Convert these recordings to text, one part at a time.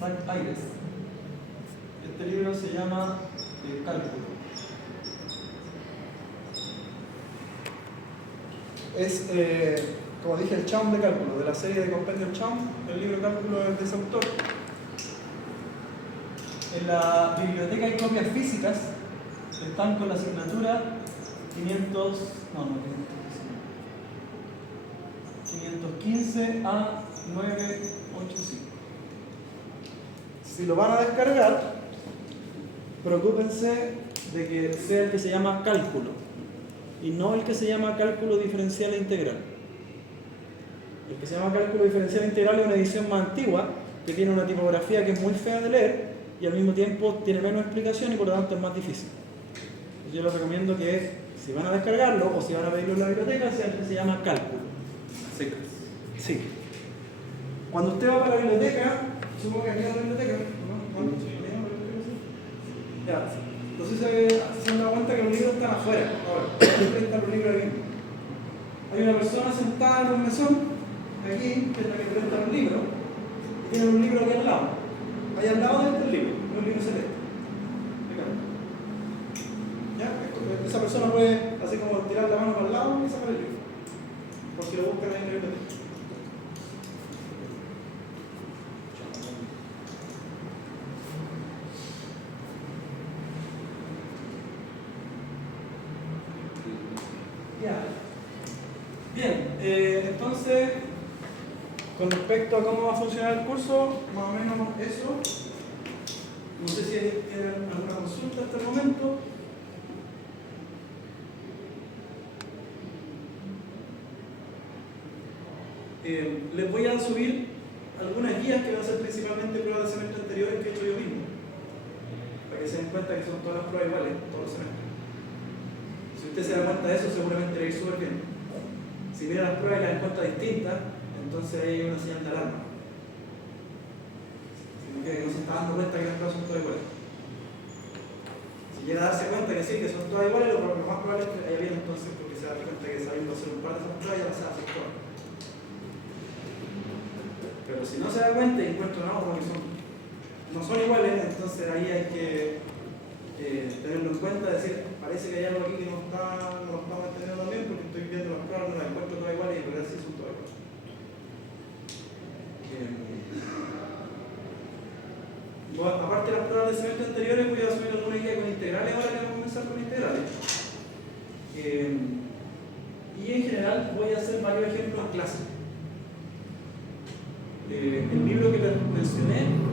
Frank Ayres. Este libro se llama Cálculo. Es, como dije, el Chaum de cálculo, de la serie de compendios Chaum. El libro de cálculo es de ese autor. En la biblioteca hay copias físicas, están con la asignatura 515 a 985. Si lo van a descargar, preocúpense de que sea el que se llama cálculo y no el que se llama cálculo diferencial e integral. El que se llama cálculo diferencial e integral es una edición más antigua que tiene una tipografía que es muy fea de leer y al mismo tiempo tiene menos explicación y por lo tanto es más difícil. Yo les recomiendo que si van a descargarlo o si van a pedirlo en la biblioteca, sea el que se llama cálculo. Sí. Cuando usted va para la biblioteca, supongo que aquí en la biblioteca, ¿no? Ya. Entonces se dan cuenta que los libros están afuera. Ahora, están los libros aquí. Hay una persona sentada en un mesón, aquí, que es la que presta los libros, y tiene un libro aquí al lado. Ahí al lado de este libro, un libro celeste. ¿Ya? Esa persona puede, así como tirar la mano para el lado y sacar el libro. Por si lo buscan ahí en la biblioteca. Bien, entonces, con respecto a cómo va a funcionar el curso, más o menos eso. No sé si tienen alguna consulta hasta el momento. Les voy a subir algunas guías que van a ser principalmente pruebas de semestre anteriores que he hecho yo mismo, para que se den cuenta que son todas las pruebas iguales, todos los semestres. Si usted se da cuenta de eso, seguramente le va a ir súper bien. Si mira las pruebas y las encuentra distintas, entonces hay una señal de alarma. Significa que no se está dando cuenta que las pruebas son todas iguales. Si llega a darse cuenta que sí, que son todas iguales, lo más probable es que haya bien entonces, porque se da cuenta que sabiendo hacer un par de esas pruebas ya las sabe hacer todas. Pero si no se da cuenta y encuentra como que no son iguales, entonces ahí hay que tenerlo en cuenta, decir, parece que hay algo aquí que no lo estamos entendiendo bien porque estoy viendo las pruebas, no las encuentro todas iguales y por eso sí son todas iguales. Aparte de las pruebas de semestre anteriores, voy a subir alguna guía con integrales ahora que vamos a comenzar con integrales. Y en general voy a hacer varios ejemplos en clase. El libro que les mencioné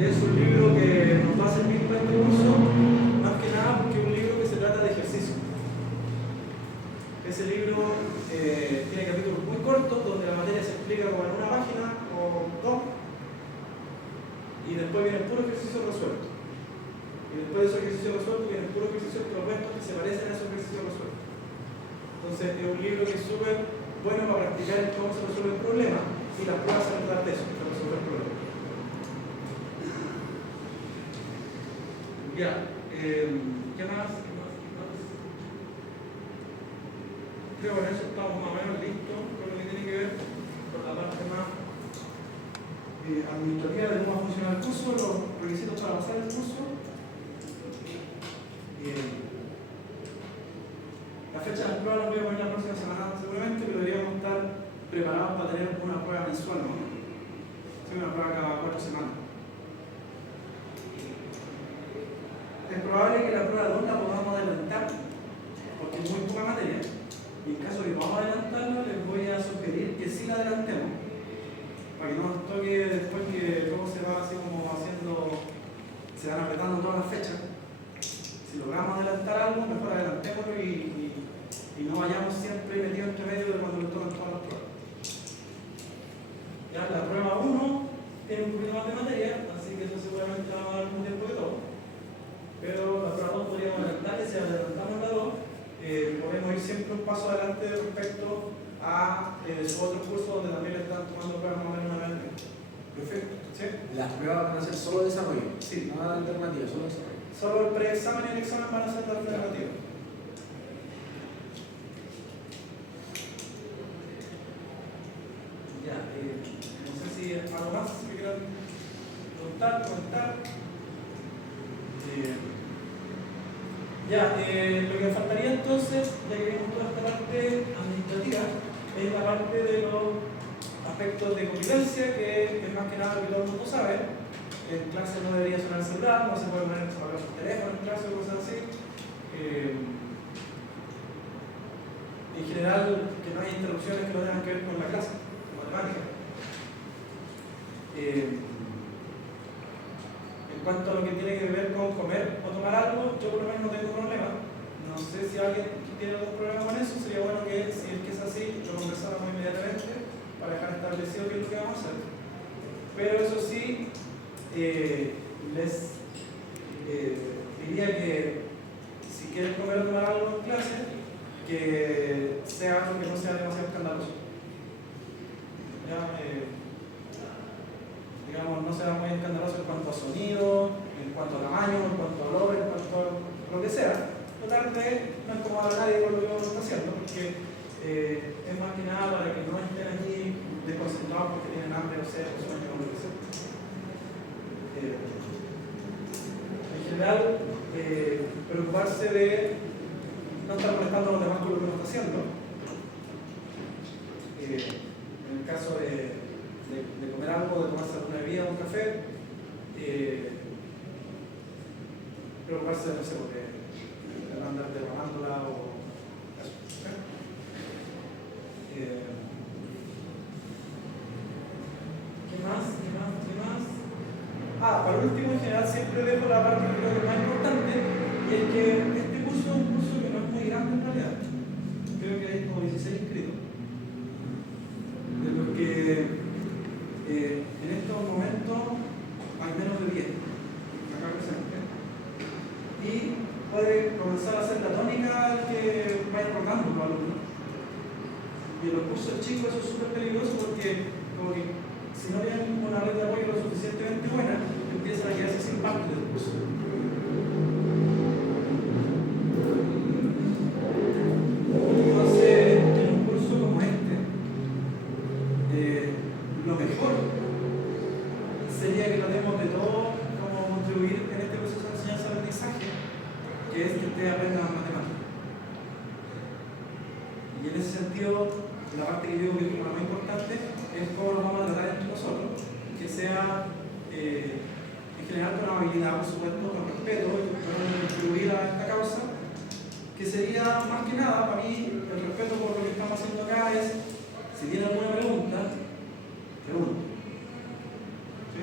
es un libro que nos va a servir para este curso, más que nada porque es un libro que se trata de ejercicio. Ese libro tiene capítulos muy cortos donde la materia se explica como en una página o dos y después viene puro ejercicio resuelto. Y después de esos ejercicios resueltos vienen puros ejercicios propuestos que se parecen a esos ejercicios resueltos. Entonces es un libro que es súper bueno para practicar cómo se resuelve el problema. Y las pruebas se tratan de eso, de resolver el problema. Ya, ¿qué más? Creo que con eso estamos más o menos listos con lo que tiene que ver con la parte más administrativa de cómo va a funcionar el curso, los requisitos para pasar el curso. La fecha de las pruebas las voy a poner la próxima semana seguramente, pero deberíamos estar preparados para tener una prueba mensual, ¿no? Sí, una prueba cada 4 semanas. Es probable que la prueba 2 la podamos adelantar, porque es muy poca materia. Y en caso de que podamos adelantarla, les voy a sugerir que sí la adelantemos, para que no nos toque después que todo se va así como haciendo, se van apretando todas las fechas. Si logramos adelantar algo, mejor adelantémoslo y no vayamos siempre metidos entre medio de cuando nos tocan todas las pruebas. Ya, la prueba 1 tiene un poquito más de materia, así que eso seguramente va a dar un tiempo de todo. Pero la prueba 2 podríamos adelantar, y si adelantamos la 2, podemos ir siempre un paso adelante respecto a su otro curso donde también le están tomando pruebas más o menos una vez al mes. Perfecto. ¿Sí? Las pruebas van a ser solo desarrollo, sí. Nada alternativa, solo desarrollo. Solo el preexamen y el examen van a ser de alternativa. Ya, no sé si algo más que quieran comentar. Lo que me faltaría entonces, ya que vimos toda esta parte administrativa, es la parte de los aspectos de convivencia, que es más que nada lo que todo el mundo sabe. En clase no debería sonar el celular, no se puede poner por teléfono en clase o cosas así. En general, que no haya interrupciones que no tengan que ver con la clase, con matemática. En cuanto a lo que tiene que ver con comer o tomar algo, yo por lo menos no tengo problema. No sé si alguien tiene algún problema con eso, sería bueno que, si es que es así, lo conversáramos inmediatamente para dejar establecido qué es lo que vamos a hacer. Pero eso sí, les diría que si quieren comer o tomar algo en clase, que sea algo que no sea demasiado escandaloso. Digamos, no sea muy escandaloso en cuanto a sonido, en cuanto a tamaño, en cuanto a olor, en cuanto a lo que sea. Tratar de no incomodar a nadie con lo que uno está haciendo, porque es más que nada para que no estén allí desconcentrados porque tienen hambre o sed o sueño o lo que sea. En general, preocuparse de no estar molestando a los demás con lo que uno está haciendo. En el caso de comer algo, de tomarse alguna bebida o un café, preocuparse de, no sé, de andar derramándola o eso. ¿Qué más? Para último, en general siempre dejo la parte que creo que es más importante, y es que este curso es un curso que no es muy grande en realidad. Creo que hay como 16 inscritos. De los que en estos momentos hay menos de 10 acá presentes. Y puede comenzar a ser la tónica que vaya rotando los alumnos. Y en los cursos chicos eso es súper peligroso porque, como que si no tienen una red de apoyo lo suficientemente buena, empiezan a quedarse sin parte del curso. Entonces, en un curso como este, lo mejor sería que tratemos de todo como contribuir en este proceso de enseñanza-aprendizaje, que es que ustedes aprendan matemáticas. Y en ese sentido, la parte que yo digo que es la más importante es cómo lo vamos a tratar entre nosotros, que sea en general con amabilidad, por supuesto, con respeto, y con contribuir a esta causa, que sería más que nada, para mí, el respeto por lo que estamos haciendo acá es, si tiene alguna pregunta, pregunta. ¿Sí?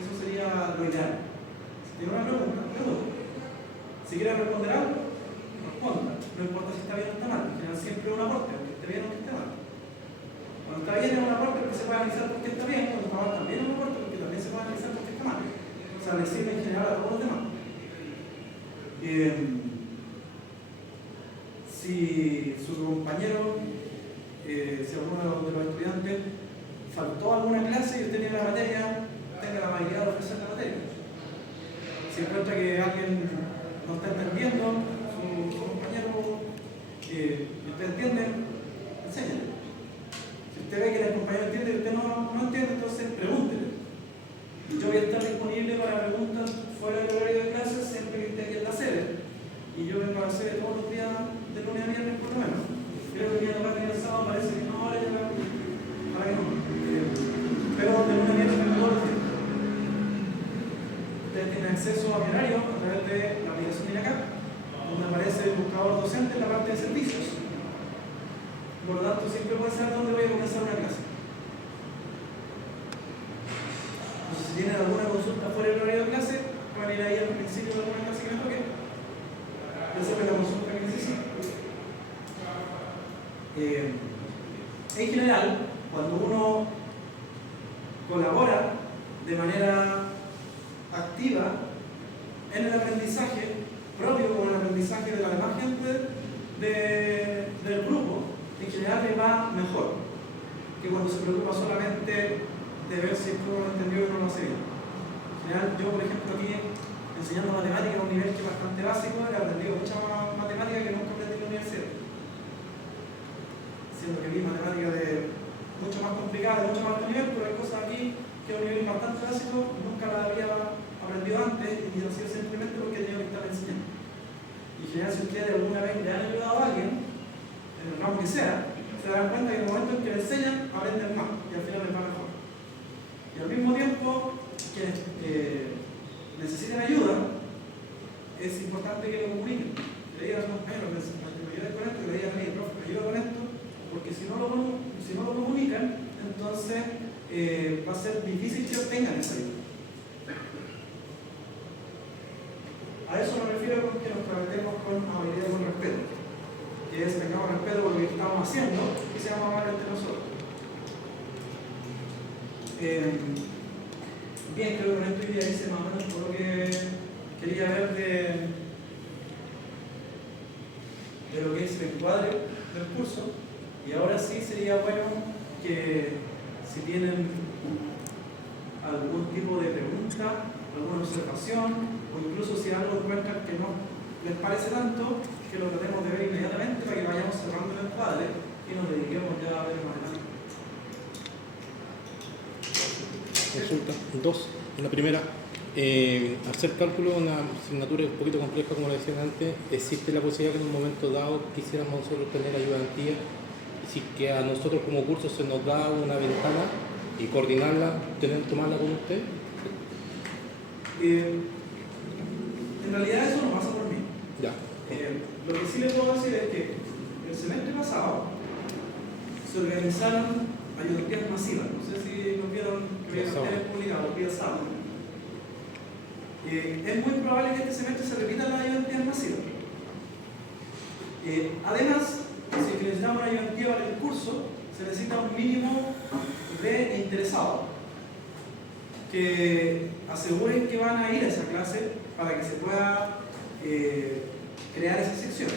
Eso sería lo ideal. Si tiene una pregunta, pregunta. Si quiere responder algo, responda. No importa si está bien o está mal, en general siempre es un aporte, aunque esté bien o que esté mal. Cuando está bien es un aporte porque se puede analizar por qué está bien, cuando está mal también es un aporte porque también se puede analizar por qué está mal. O sea, le sirve en general a todos los demás. Si su compañero, si alguno de los estudiantes faltó alguna clase y usted tiene la materia, tenga la amabilidad de ofrecer la materia. Si encuentra que alguien no está entendiendo, su compañero, y usted entiende, enséñale. Si usted ve que el compañero entiende y usted no entiende, entonces pregúntele. Y yo voy a estar disponible para preguntas fuera del horario de clases siempre que esté aquí en la sede. Y yo vengo a la sede todos los días, de lunes a viernes por lo menos. Creo que el día de el sábado parece que no, ahora ya para que no. Pero de lunes a viernes vengo todos los días. Ustedes tienen acceso a mi horario a través de la aplicación de acá, donde aparece el buscador docente en la parte de servicios. Por lo tanto, siempre pueden saber dónde voy a comenzar una clase. Entonces, si tienen alguna consulta fuera del horario de clase, pueden ir ahí al principio de alguna clase que me toque y hacerme la consulta que necesiten. En general, cuando uno colabora de manera activa en el aprendizaje propio o en el aprendizaje de la demás gente del grupo, en general le va mejor que cuando se preocupa solamente de ver si uno lo entendió y uno lo hace bien. En general, yo por ejemplo aquí enseñando matemáticas a un nivel que es bastante básico, he aprendido mucha más matemática que nunca aprendí en la universidad. Siendo que vi matemáticas de mucho más complicadas, de mucho más alto nivel, pero hay cosas aquí que que es un nivel bastante básico, nunca la había aprendido antes y ha sido simplemente porque he tenido que estar enseñando. Y en general, si ustedes alguna vez le han ayudado a alguien, en el ramo que sea, se darán cuenta que en el momento en que le enseñan, aprenden más y al final les va mejor. Y al mismo tiempo, quienes necesiten ayuda, es importante que lo comuniquen. Que le digan a sus compañeros, me ayuden con esto, que le digan a mí, profe, me ayuda con esto, porque si no lo comunican, entonces va a ser difícil que obtengan esa ayuda. A eso me refiero con que nos tratemos con amabilidad y con respeto, que es tengamos respeto por lo que estamos haciendo y seamos amables entre nosotros. Bien, creo que con esto ya hice más o menos todo lo que quería ver de lo que es el encuadre del curso. Y ahora sí sería bueno que si tienen algún tipo de pregunta, alguna observación, o incluso si algo encuentran que no les parece tanto, que lo tratemos de ver inmediatamente para que vayamos cerrando el encuadre y nos dediquemos ya a ver más adelante. Consulta. Dos. La primera, hacer cálculo es una asignatura un poquito compleja, como lo decían antes. ¿Existe la posibilidad que en un momento dado quisiéramos nosotros tener ayudantía? Si que a nosotros como curso se nos da una ventana y coordinarla, tomarla con usted. En realidad eso no pasa por mí. Ya. Lo que sí les puedo decir es que el semestre pasado se organizaron ayudantías masivas. No sé si lo vieron que ustedes publicaron vía sábado. Es muy probable que este semestre se repitan las ayudantías masivas. Además, si necesitamos una ayudantía para el curso, se necesita un mínimo de interesados que aseguren que van a ir a esa clase para que se pueda crear esa sección.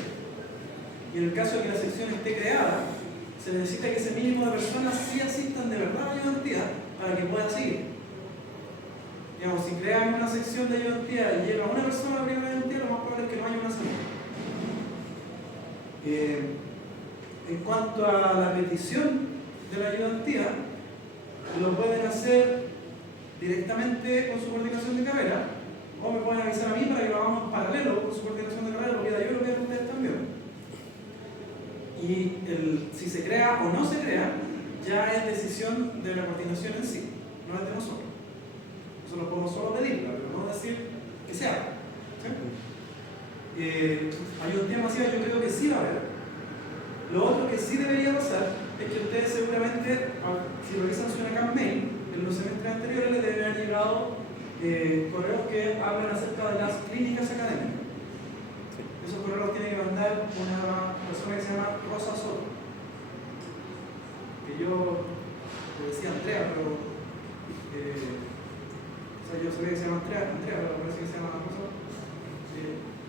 Y en el caso de que la sección esté creada, se necesita que ese mínimo de personas sí asistan de verdad a la ayudantía para que pueda seguir. Digamos, si crean una sección de ayudantía y llega una persona a la primera ayudantía, lo más probable es que no haya una segunda. En cuanto a la petición de la ayudantía, lo pueden hacer directamente con su coordinación de carrera, o me pueden avisar a mí para que lo hagamos en paralelo con su coordinación de carrera, lo pida yo, lo pidan ustedes también. Y si se crea o no se crea, ya es decisión de la coordinación en sí, no es de nosotros. Nosotros podemos solo pedirla, pero no decir que se haga. ¿Sí? Ayudantía masiva yo creo que sí va a haber. Lo otro que sí debería pasar es que ustedes seguramente, si revisan su NACAM mail, en los semestres anteriores les deben haber llegado correos que hablan acerca de las clínicas académicas. Esos correos los tiene que mandar una persona que se llama Rosa Soto. Que yo le decía Andrea, pero yo sabía que se llama Andrea, pero parece que se llama Rosa.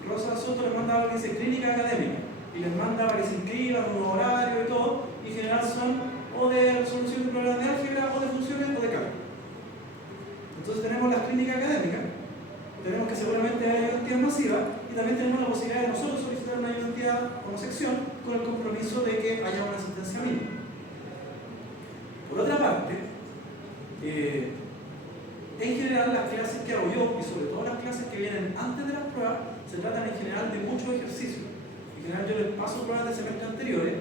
Rosa Soto les manda algo que dice clínica académica y les manda para que se inscriban, un horario y todo, y en general son o de resolución de problemas de álgebra, o de funciones, o de cálculo. Entonces tenemos las clínicas académicas, tenemos que seguramente hay ayudantía masiva, y también tenemos la posibilidad de nosotros solicitar una ayudantía como sección con el compromiso de que haya una asistencia mínima. Por otra parte, en general las clases que hago yo, y sobre todo las clases que vienen antes de las pruebas, se tratan en general de muchos ejercicios. En general yo les paso pruebas de semestres anteriores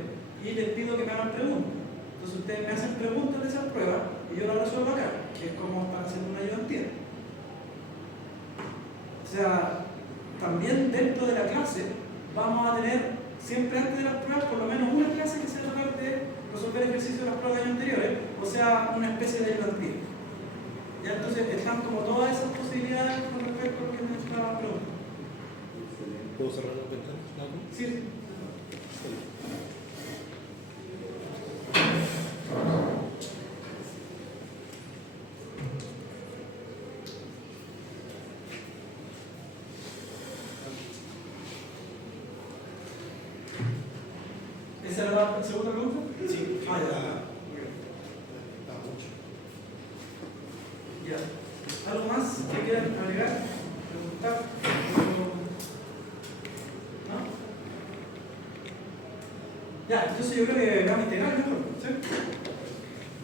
y les pido que me hagan preguntas. Entonces ustedes me hacen preguntas de esas pruebas y yo las resuelvo acá, que es como para hacer una ayudantía. O sea, también dentro de la clase vamos a tener siempre antes de las pruebas por lo menos una clase que se va a tratar de resolver ejercicios de las pruebas de años anteriores, o sea, una especie de ayudantía. Ya, entonces están como todas esas posibilidades con respecto a lo que es nuestra pregunta. ¿Puedo cerrar las ventanas? ¿No? Sí. ¿Esa era la segunda pregunta? Sí. Ah, ya. Ya. ¿Algo más que quieran agregar? ¿Preguntar? ¿No? Ya, entonces yo creo que vamos a integrar mejor, ¿sí?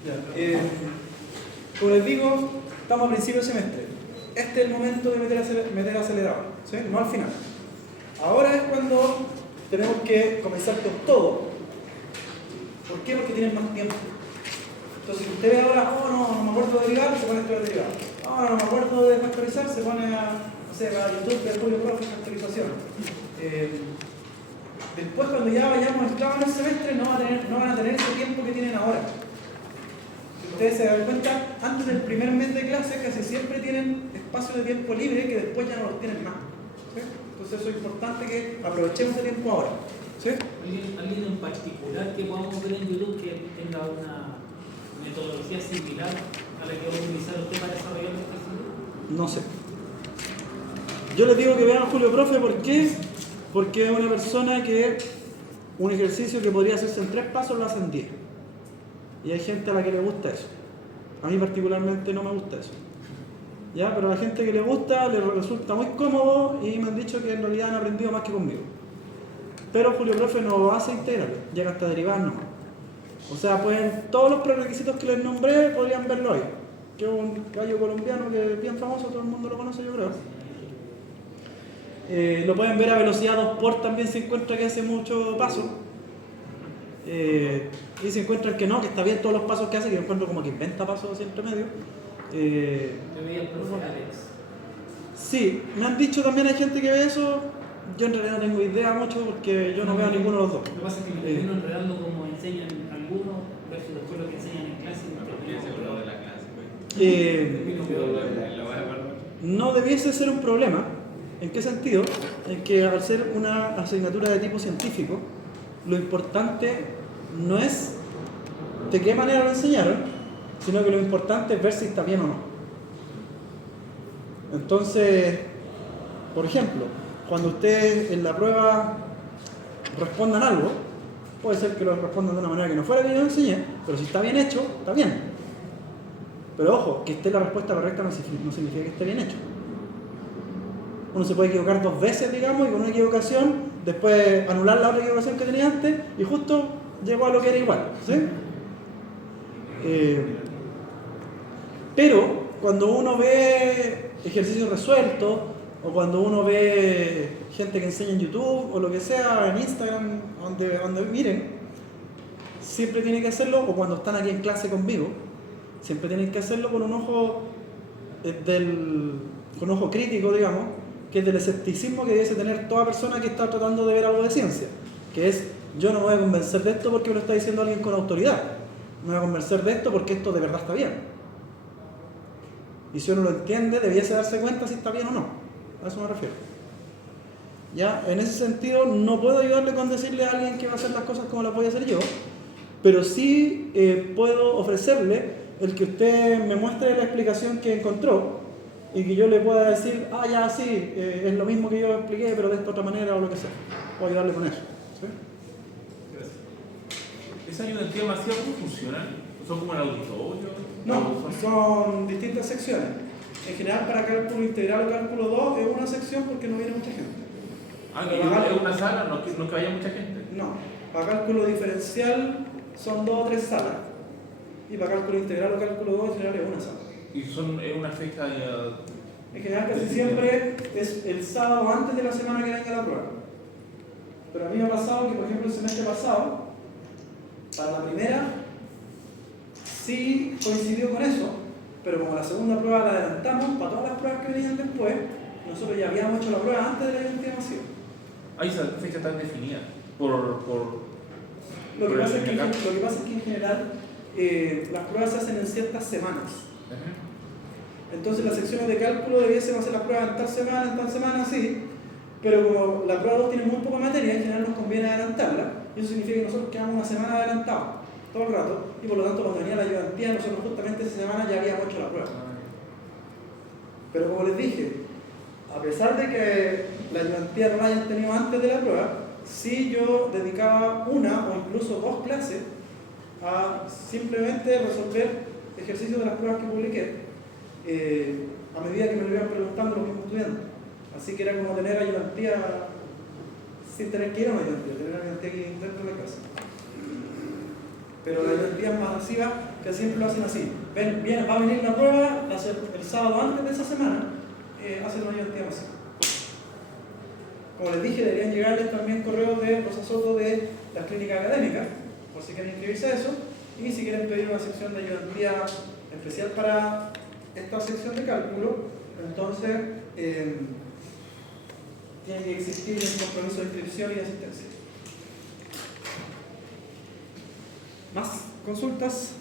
Ya. Como les digo, estamos a principio del semestre. Este es el momento de meter acelerador, ¿sí? No al final. Ahora es cuando tenemos que comenzar con todo. ¿Por qué? Porque tienen más tiempo. Entonces, si usted ve ahora, oh no me acuerdo de derivar, se pone a estudiar derivado. Oh, no me acuerdo de factorizar, se pone a, no sé, a YouTube, de Julio Profe, factorización. Después, cuando ya vayamos entrando en el semestre, no van a tener ese tiempo que tienen ahora. Si ustedes se dan cuenta, antes del primer mes de clase casi siempre tienen espacio de tiempo libre que después ya no los tienen más. ¿Sí? Entonces eso es importante que aprovechemos el tiempo ahora. ¿Sí? ¿Alguien en particular que podamos ver en YouTube que tenga una metodología similar a la que va a utilizar usted para desarrollar los ejercicios? No sé. Yo les digo que vean a Julio Profe, ¿por qué? Porque es una persona que un ejercicio que podría hacerse en 3 pasos lo hace en 10. Y hay gente a la que le gusta eso. A mí particularmente no me gusta eso. ¿Ya? Pero a la gente que le gusta, le resulta muy cómodo y me han dicho que en realidad han aprendido más que conmigo. Pero Julio Profe no hace integrales, llega hasta derivadas nomás. O sea, pueden, todos los prerequisitos que les nombré podrían verlo ahí. Que es un gallo colombiano que es bien famoso, todo el mundo lo conoce, yo creo. Lo pueden ver a velocidad 2 por también se encuentra que hace mucho paso. Y se encuentran que no, que está bien todos los pasos que hace, que yo encuentro como que inventa pasos así entre medio. Yo veía el profe Alex. Sí, me han dicho también, hay gente que ve eso. Yo en realidad no tengo idea mucho porque yo no veo a ninguno de los dos. Lo que pasa es que me termino enredando como enseñan algunos versus después lo que enseñan en clase. No debiese ser un problema. ¿En qué sentido? En que al ser una asignatura de tipo científico, lo importante no es de qué manera lo enseñaron, sino que lo importante es ver si está bien o no. Entonces, por ejemplo, cuando ustedes en la prueba respondan algo, puede ser que lo respondan de una manera que no fuera que yo enseñé, pero si está bien hecho, está bien. Pero ojo, que esté la respuesta correcta no significa que esté bien hecho. Uno se puede equivocar 2 veces, digamos, y con una equivocación, después anular la otra equivocación que tenía antes, y justo llegó a lo que era igual, ¿sí? Pero cuando uno ve ejercicios resueltos, o cuando uno ve gente que enseña en YouTube, o lo que sea, en Instagram, donde miren, siempre tienen que hacerlo, o cuando están aquí en clase conmigo, siempre tienen que hacerlo con un ojo con ojo crítico, digamos, que es del escepticismo que debe tener toda persona que está tratando de ver algo de ciencia, que es, yo no me voy a convencer de esto porque me lo está diciendo alguien con autoridad, me voy a convencer de esto porque esto de verdad está bien. Y si uno lo entiende, debiese darse cuenta si está bien o no. A eso me refiero. Ya, en ese sentido, no puedo ayudarle con decirle a alguien que va a hacer las cosas como las voy a hacer yo, pero sí puedo ofrecerle el que usted me muestre la explicación que encontró y que yo le pueda decir, ah, ya, sí, es lo mismo que yo expliqué, pero de esta otra manera o lo que sea. Puedo ayudarle con eso. ¿Sí? Gracias. ¿Esa ayudantía masiva cómo funcionan? ¿Son como el auditorio? No, son distintas secciones. En general, para cálculo integral o cálculo 2 es una sección porque no viene mucha gente. Ah, que es una sala, no que vaya mucha gente. No, para cálculo diferencial son 2 o 3 salas. Y para cálculo integral o cálculo 2 en general es una sala. Y es una fecha En general casi siempre es el sábado antes de la semana que venga la prueba. Pero a mí me ha pasado que, por ejemplo, el semestre pasado, para la primera, sí coincidió con eso, pero como la segunda prueba la adelantamos, para todas las pruebas que venían después, nosotros ya habíamos hecho la prueba antes de la ayudantía masiva. Ahí esa fecha está definida Lo que pasa es que en general las pruebas se hacen en ciertas semanas. Entonces las secciones de cálculo debiesen hacer las pruebas en tal semana, sí, pero como la prueba 2 tiene muy poca materia, en general nos conviene adelantarla, y eso significa que nosotros quedamos una semana adelantados todo el rato, y por lo tanto cuando venía la ayudantía, nosotros justamente esa semana ya habíamos hecho la prueba. Pero como les dije, a pesar de que la ayudantía no la hayan tenido antes de la prueba, sí yo dedicaba 1 o incluso 2 clases a simplemente resolver ejercicios de las pruebas que publiqué a medida que me lo iban preguntando los mismos estudiantes. Así que era como tener ayudantía sin tener que ir a una ayudantía, tener ayudantía aquí dentro de la clase. Pero la ayudantía es más masiva, que siempre lo hacen así. va a venir la prueba el sábado antes de esa semana, hacen una ayudantía masiva. Como les dije, deberían llegarles también correos de Rosa Soto de las clínicas académicas, por si quieren inscribirse a eso, y si quieren pedir una sección de ayudantía especial para esta sección de cálculo, entonces tiene que existir un compromiso de inscripción y asistencia. ¿Más consultas?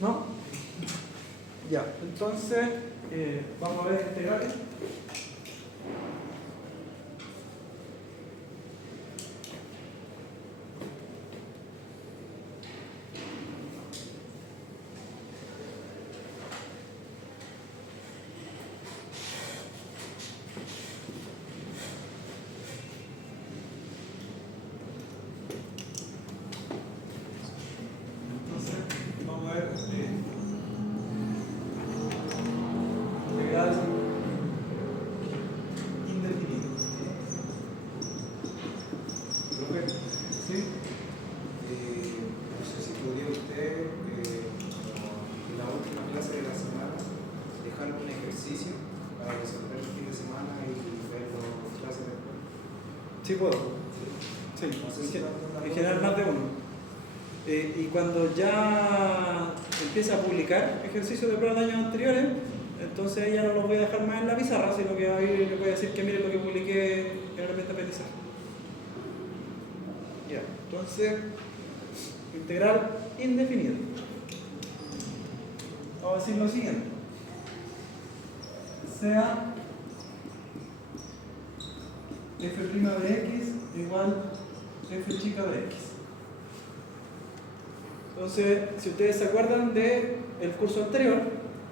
¿No? Ya, entonces vamos a ver integrales. Sí puedo. Sí, en general más de uno. Y cuando ya empiece a publicar ejercicios de prueba de años anteriores, entonces ya no los voy a dejar más en la pizarra, sino que ahí le voy a decir que miren lo que publiqué en el herramienta de aprendizaje. Ya, entonces, integral indefinida. Vamos a decir lo siguiente. Sea f' de x igual f chica de x. Entonces, si ustedes se acuerdan del curso anterior,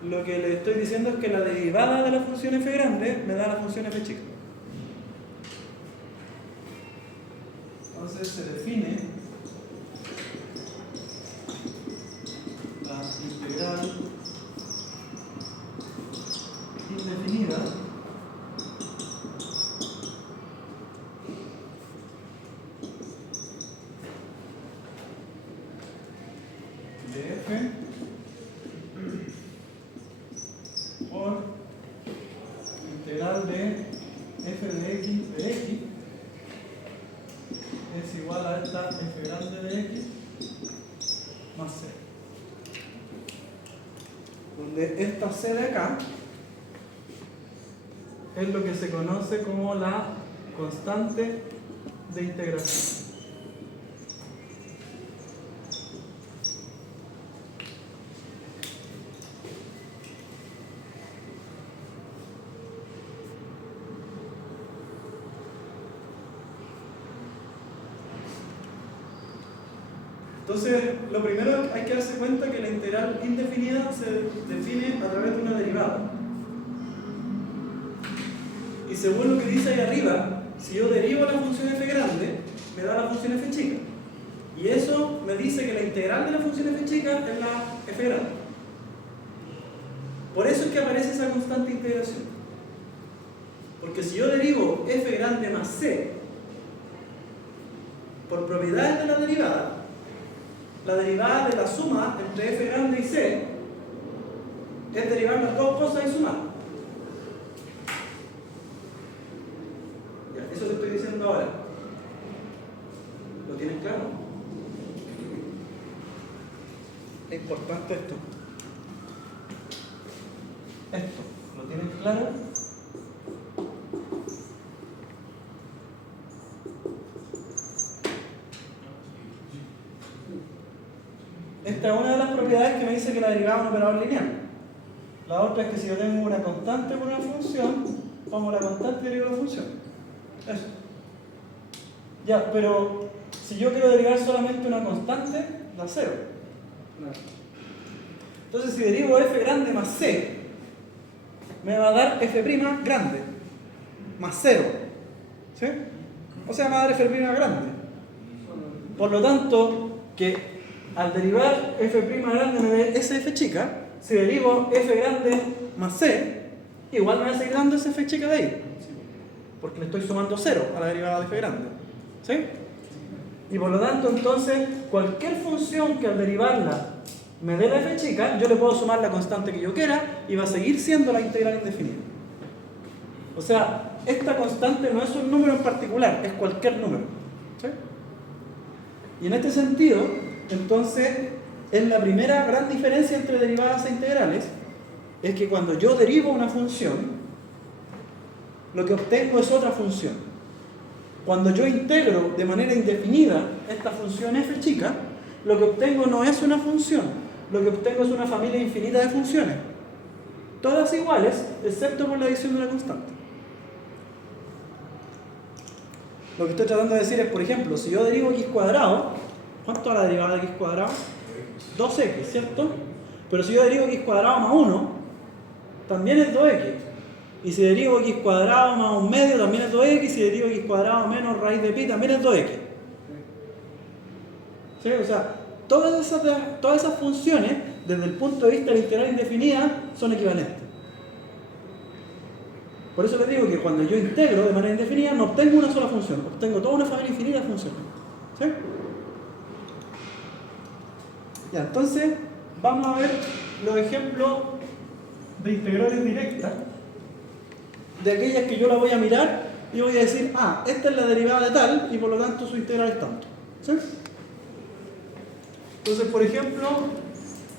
lo que les estoy diciendo es que la derivada de la función f grande me da la función f chica. Entonces se define la integral indefinida de f por integral de f de x es igual a esta f grande de x más c, donde esta c de acá es lo que se conoce como la constante de integración. Entonces, lo primero hay que darse cuenta que la integral indefinida se define a través de una derivada. Y según lo que dice ahí arriba, si yo derivo la función f grande, me da la función f chica. Y eso me dice que la integral de la función f chica es la f grande. Por eso es que aparece esa constante de integración. Porque si yo derivo f grande más c por propiedades de la derivada de la suma entre f grande y c es derivar las dos cosas y sumar. Ya, eso te estoy diciendo ahora. ¿Lo tienen claro? Es importante esto. ¿Lo tienen claro? Esta es una de las propiedades que me dice que la derivada es un operador lineal. La otra es que si yo tengo una constante por una función, pongo la constante y derivo la función. Eso. Ya, pero si yo quiero derivar solamente una constante, da 0. Entonces, si derivo f grande más c, me va a dar f' grande más 0. ¿Sí? O sea, me va a dar f' grande. Por lo tanto, que al derivar f' grande me dé esa f chica, si derivo f grande más c, igual me va a seguir dando esa f chica de ahí, porque le estoy sumando 0 a la derivada de f grande. ¿Sí? Y por lo tanto, entonces, cualquier función que al derivarla me dé la f chica, yo le puedo sumar la constante que yo quiera y va a seguir siendo la integral indefinida. O sea, esta constante no es un número en particular, es cualquier número. ¿Sí? Y en este sentido, entonces, es la primera gran diferencia entre derivadas e integrales, es que cuando yo derivo una función, lo que obtengo es otra función. Cuando yo integro de manera indefinida esta función f chica, lo que obtengo no es una función, lo que obtengo es una familia infinita de funciones, todas iguales, excepto por la adición de la constante. Lo que estoy tratando de decir es, por ejemplo, si yo derivo x cuadrado, ¿cuánto es la derivada de x cuadrado? 2x, ¿cierto? Pero si yo derivo x cuadrado más 1, también es 2x. Y si derivo x cuadrado más un medio, también es 2x. Y si derivo x cuadrado menos raíz de pi, también es 2x. ¿Sí? O sea, todas esas funciones, desde el punto de vista de la integral indefinida, son equivalentes. Por eso les digo que cuando yo integro de manera indefinida, no obtengo una sola función, obtengo toda una familia infinita de funciones. ¿Sí? Ya, entonces, vamos a ver los ejemplos de integrales directas, de aquellas que yo la voy a mirar y voy a decir, esta es la derivada de tal y por lo tanto su integral es tanto. ¿Sí? Entonces, por ejemplo,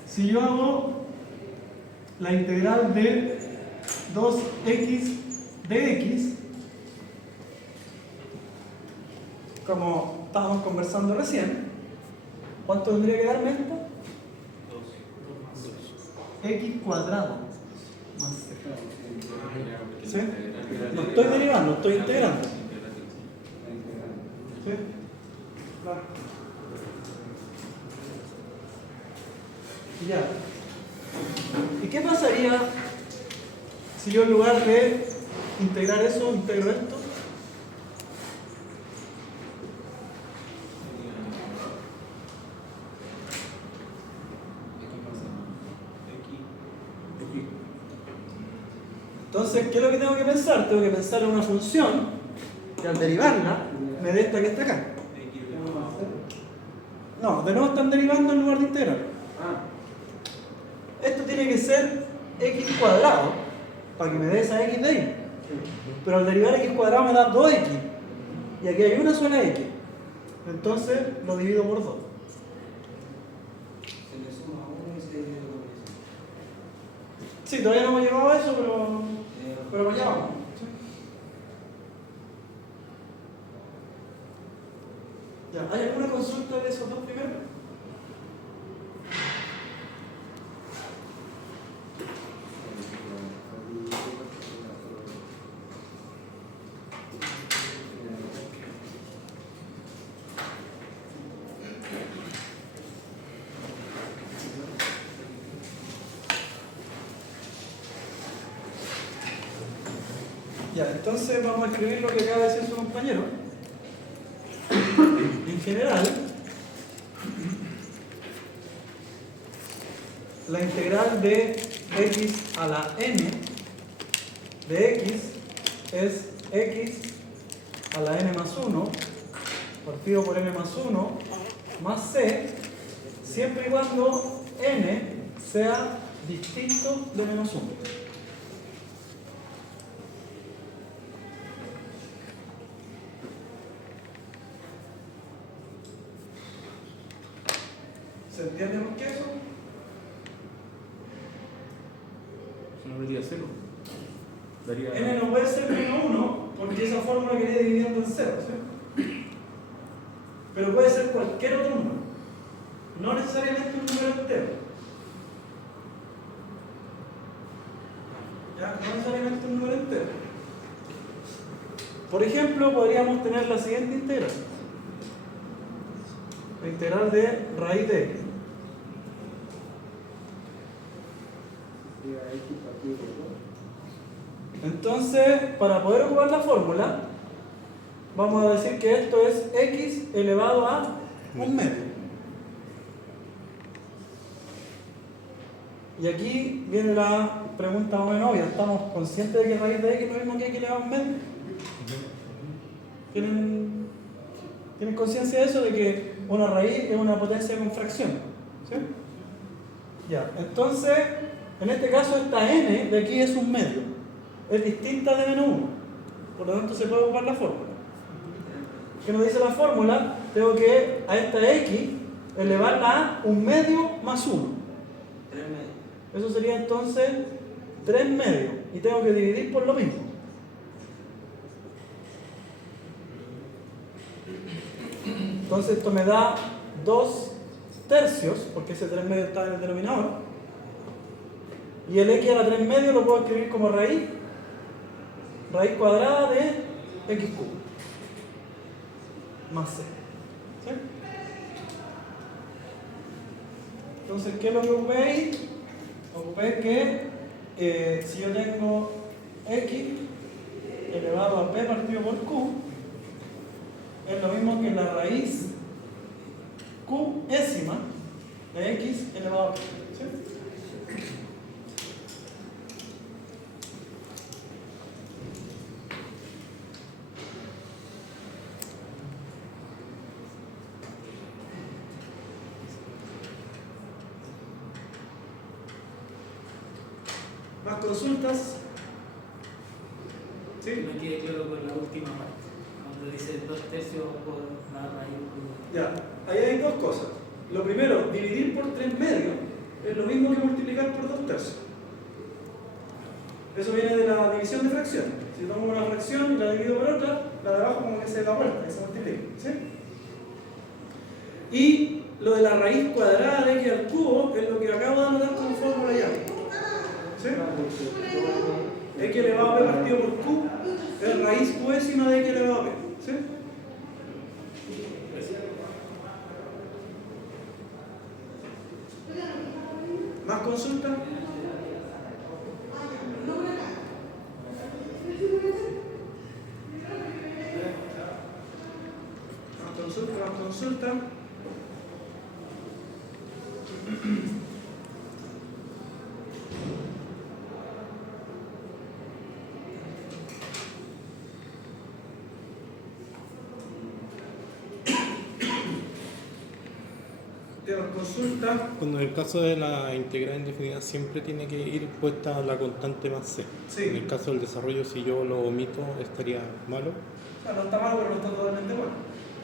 si yo hago la integral de 2x de x, como estábamos conversando recién, ¿cuánto tendría que darme esto? 2. X cuadrado más c. ¿Sí? No estoy derivando, estoy integrando. ¿Sí? Claro. Ya. ¿Y qué pasaría si yo en lugar de integrar eso, integro esto? Entonces, ¿qué es lo que tengo que pensar? Tengo que pensar en una función que al derivarla me dé esta que está acá. No, de nuevo están derivando en lugar de integrar. Esto tiene que ser x cuadrado para que me dé esa x de ahí. Pero al derivar x cuadrado me da 2x. Y aquí hay una sola x. Entonces lo divido por 2. Se le suma 1 y se divide por 10. Sí, todavía no hemos llegado a eso, pero allá vamos. ¿Sí? Ya, ¿hay alguna consulta de esos dos primeros? Ya, entonces vamos a escribir lo que acaba de decir su compañero. En general, la integral de x a la n de x es x a la n más 1 partido por n más 1 más c, siempre y cuando n sea distinto de menos 1. ¿Se entiende por qué eso? Eso no daría 0. Daría... N no puede ser menos 1 porque esa fórmula quería dividiendo en 0, ¿sí? Pero puede ser cualquier otro número, no necesariamente un número entero. ¿Ya? No necesariamente un número entero. Por ejemplo, podríamos tener la siguiente integral. La integral de raíz de x. Entonces, para poder ocupar la fórmula, vamos a decir que esto es x elevado a un medio. Y aquí viene la pregunta más o menos obvia. ¿Estamos conscientes de que raíz de x es lo mismo que x elevado a un medio? ¿Tienen conciencia de eso? De que una raíz es una potencia con fracción. ¿Sí? Ya, entonces, en este caso esta n de aquí es un medio. Es distinta de menos 1. Por lo tanto se puede ocupar la fórmula. ¿Qué nos dice la fórmula? Tengo que a esta x elevarla a un medio más 1. 3 medios. Eso sería entonces 3 medios. Y tengo que dividir por lo mismo. Entonces esto me da 2 tercios, porque ese 3 medios está en el denominador. Y el x a la 3 medios lo puedo escribir como raíz cuadrada de x cubo más c. ¿Sí? Entonces, ¿qué es lo que ocupé ahí? Ocupé que si yo tengo x elevado a p partido por q, es lo mismo que la raíz qésima de x elevado a p. ¿Sí? ¿Más consultas? ¿Sí? Me quedé claro con la última parte, cuando dice 2 tercios por la raíz. Ya, ahí hay dos cosas. Lo primero, dividir por 3 medios es lo mismo que multiplicar por 2 tercios. Eso viene de la división de fracciones. Si yo tomo una fracción y la divido por otra, la de abajo como que se da vuelta, que se multiplica. ¿Sí? Y lo de la raíz cuadrada de x al cubo es lo que acabo de anotar como fórmula ya. ¿Sí? X elevado a p partido por q es raíz qésima de x elevado a p. ¿Sí? ¿Más consultas? Más consulta. Consulta. Cuando en el caso de la integral indefinida siempre tiene que ir puesta la constante más c. Sí. En el caso del desarrollo, si yo lo omito, estaría malo. O sea, no está malo, pero no está totalmente bueno.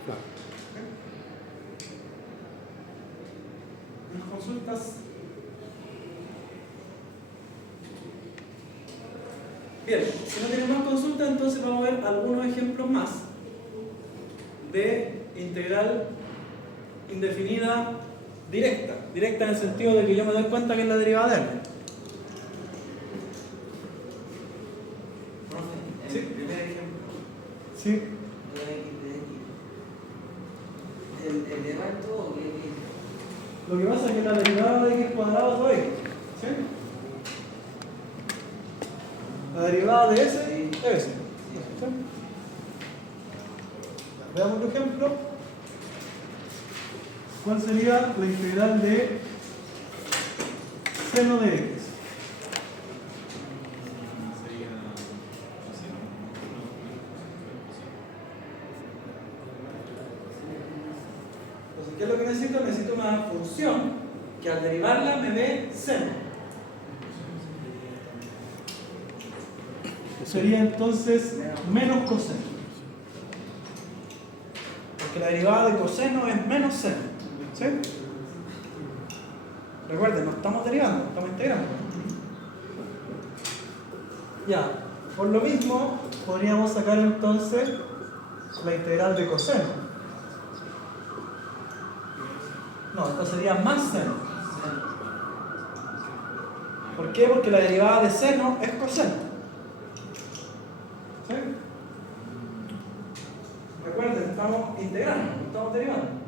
Claro. ¿Más consultas? Bien, si no tienen más consultas, entonces vamos a ver algunos ejemplos más de integral indefinida directa. Directa en el sentido de que yo me doy cuenta que es la derivada de n. Profe, Sí. el primer ejemplo Sí. de x de x. ¿El de esto o qué? Lo que pasa es que la derivada de x cuadrado es x. ¿Sí? La derivada de s es s. ¿Sí? Veamos otro ejemplo. ¿Cuál sería la integral de seno de x? Entonces, ¿qué es lo que necesito? Necesito una función que al derivarla me dé seno. Sería entonces menos coseno. Porque la derivada de coseno es menos seno. ¿Sí? Recuerden, no estamos derivando, estamos integrando. Ya, por lo mismo, podríamos sacar entonces la integral de coseno. No, esto sería más seno. ¿Por qué? Porque la derivada de seno es coseno. ¿Sí? Recuerden, estamos integrando, no estamos derivando.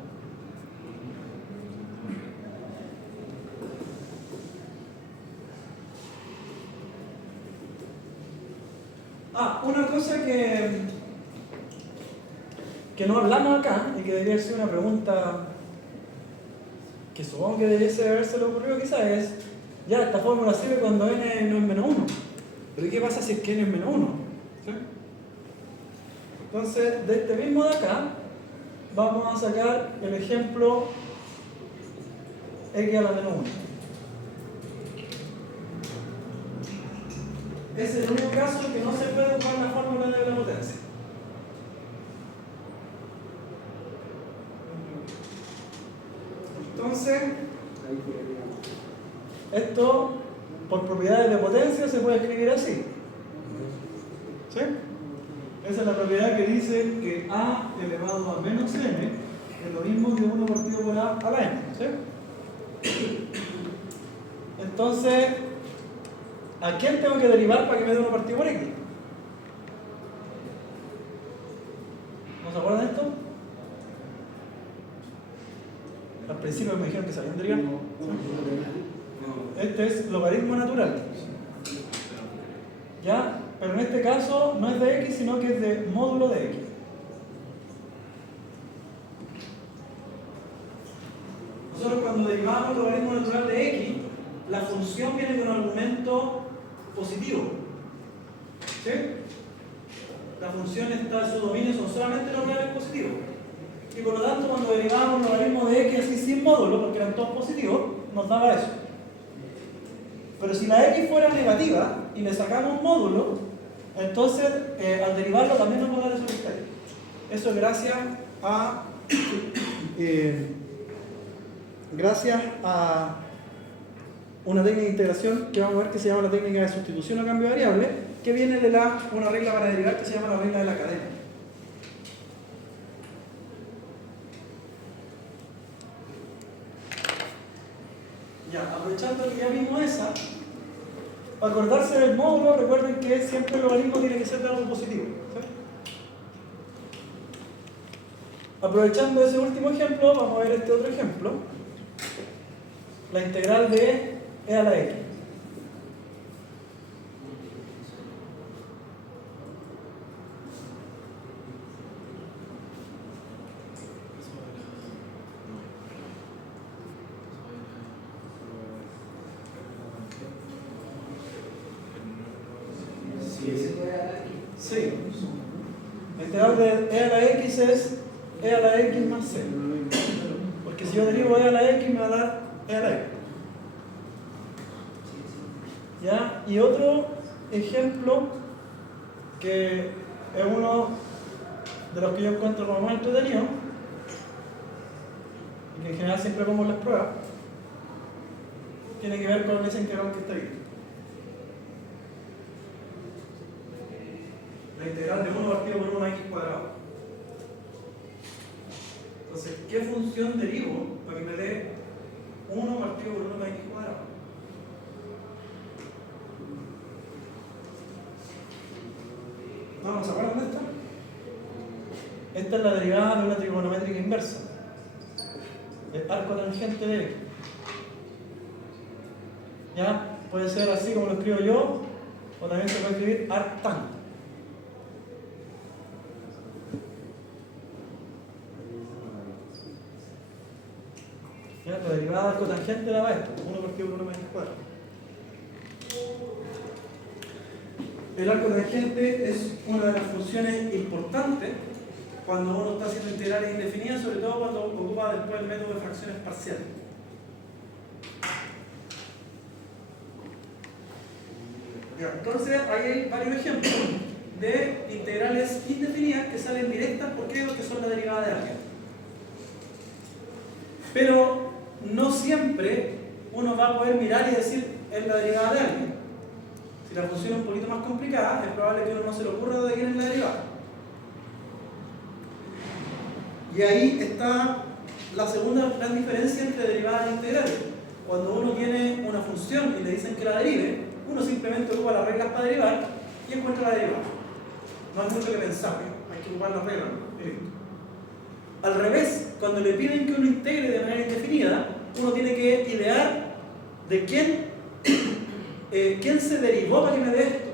Una cosa que no hablamos acá y que debería ser una pregunta que supongo que debiese haberse ocurrido quizás es, ya, esta fórmula sirve cuando n no es menos 1, pero ¿qué pasa si es que n es menos 1? ¿Sí? Entonces, de este mismo de acá vamos a sacar el ejemplo x a la menos 1. es el único caso en que no se puede ocupar la fórmula de la potencia. Entonces, esto por propiedades de potencia se puede escribir así. ¿Sí? Esa es la propiedad que dice que A elevado a menos n es lo mismo que 1 partido por A a la n. ¿Sí? Entonces, ¿a quién tengo que derivar para que me dé 1 partido por x? ¿No se acuerdan de esto? Al principio me dijeron que sabían derivar. Este es logaritmo natural. ¿Ya? Pero en este caso no es de x, sino que es de módulo de x. Nosotros cuando derivamos logaritmo natural de x, la función viene con un argumento positivo. ¿Sí? La función está en su dominio, son solamente los reales positivos. Y por lo tanto, cuando derivamos logaritmo de x así sin módulo, porque eran todos positivos, nos daba eso. Pero si la x fuera negativa y le sacamos módulo, entonces al derivarlo también nos va a dar eso que está ahí. Eso es gracias a una técnica de integración que vamos a ver que se llama la técnica de sustitución o cambio de variable, que viene de una regla para derivar que se llama la regla de la cadena. Ya, aprovechando que ya vimos esa, para acordarse del módulo, recuerden que siempre el logaritmo tiene que ser de algo positivo. ¿Sí? Aprovechando ese último ejemplo, vamos a ver este otro ejemplo. La integral de e a la x. Sí. La integral de e a la x es e a la x más c. Porque si yo derivo e a la x me va a dar e a la x. ¿Ya? Y otro ejemplo que es uno de los que yo encuentro como más entretenido y que en general siempre pongo en las pruebas, tiene que ver con ese integral que está ahí. La integral de 1 partido por 1 x cuadrado. Entonces, ¿qué función derivo para que me dé 1 partido por 1 x cuadrado? ¿No se acuerdan de esta? Esta es la derivada de una trigonométrica inversa. El arco tangente de x. ¿Ya? Puede ser así como lo escribo yo, o también se puede escribir arctan. ¿Ya? La derivada del cotangente daba esto, 1 partido por 1 x cuadrado. El arco tangente es una de las funciones importantes cuando uno está haciendo integrales indefinidas, sobre todo cuando ocupa después el método de fracciones parciales. Ya, entonces ahí hay varios ejemplos de integrales indefinidas que salen directas porque son la derivada de alguien. Pero no siempre uno va a poder mirar y decir es la derivada de alguien. Si la función es un poquito más complicada, es probable que uno no se le ocurra de quién es la derivada. Y ahí está la segunda gran diferencia entre derivadas e integrales. Cuando uno tiene una función y le dicen que la derive, uno simplemente ocupa las reglas para derivar y encuentra la derivada. No hay mucho que pensar, hay que ocupar las reglas. Al revés, cuando le piden que uno integre de manera indefinida, uno tiene que idear de quién se derivó para que me dé esto.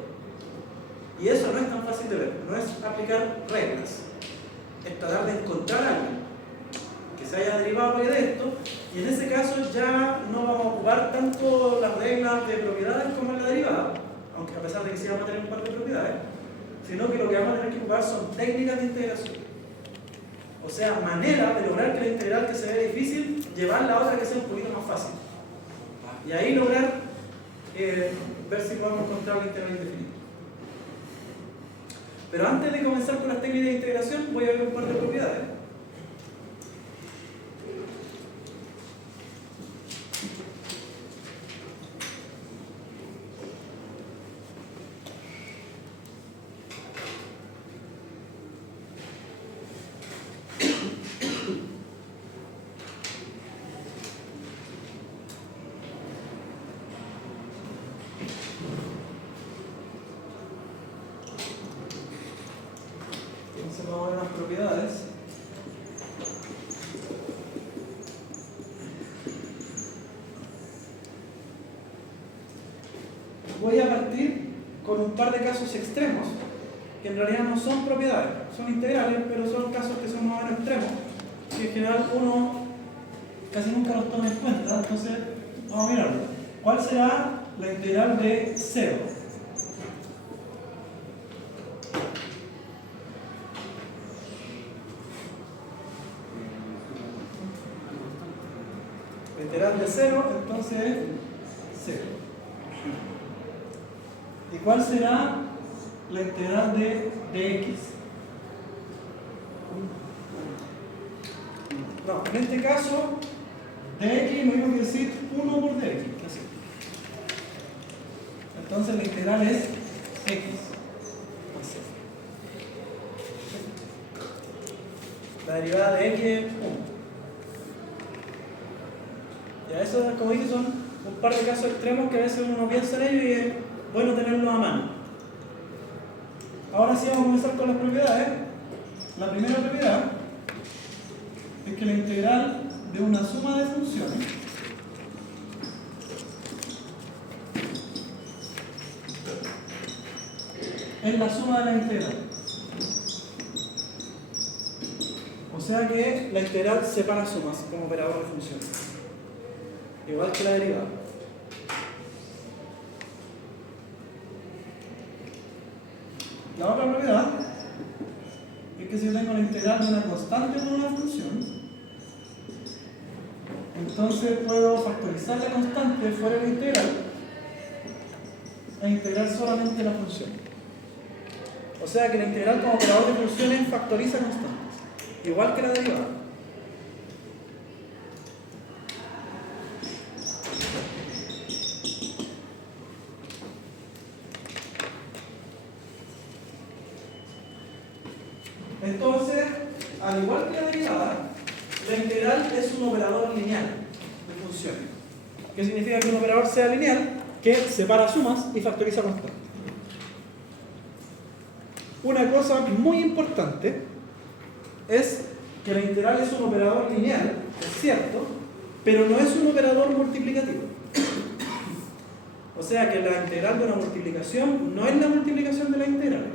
Y eso no es tan fácil de ver, no es aplicar reglas, es tratar de encontrar a alguien que se haya derivado para que dé esto, y en ese caso ya no vamos a ocupar tanto las reglas de propiedades como en la derivada, aunque a pesar de que sí vamos a tener un par de propiedades, sino que lo que vamos a tener que ocupar son técnicas de integración. O sea, manera de lograr que la integral que se ve difícil, llevarla a otra que sea un poquito más fácil. Y ahí lograr ver si podemos encontrar la integral indefinida. Pero antes de comenzar con las técnicas de integración, voy a ver un par de propiedades. Entonces vamos a ver las propiedades. Voy a partir con un par de casos extremos, que en realidad no son propiedades, son integrales, pero son casos que son más o menos extremos, que en general uno casi nunca los toma en cuenta. Entonces vamos a mirarlo. ¿Cuál será la integral de 0? La integral de 0, entonces es 0. ¿Y cuál será la integral de x? No, en este caso, dx lo mismo que decir 1 por dx. Así. Entonces la integral es x. Así. La derivada de x es 1. Ya, eso, como dije, son un par de casos extremos que a veces uno no piensa en ellos y es bueno tenerlos a mano. Ahora sí vamos a comenzar con las propiedades. La primera propiedad es que la integral de una suma de funciones es la suma de la integral. O sea que la integral separa sumas como operador de funciones, igual que la derivada. La otra propiedad es que si yo tengo la integral de una constante por una función, entonces puedo factorizar la constante fuera de la integral e integrar solamente la función. O sea que la integral como operador de funciones factoriza constantes, igual que la derivada. Entonces, al igual que la derivada, la integral es un operador lineal de funciones. ¿Qué significa que un operador sea lineal? Que separa sumas y factoriza constantes. Una cosa muy importante es que la integral es un operador lineal, es cierto, pero no es un operador multiplicativo. O sea que la integral de una multiplicación no es la multiplicación de la integral.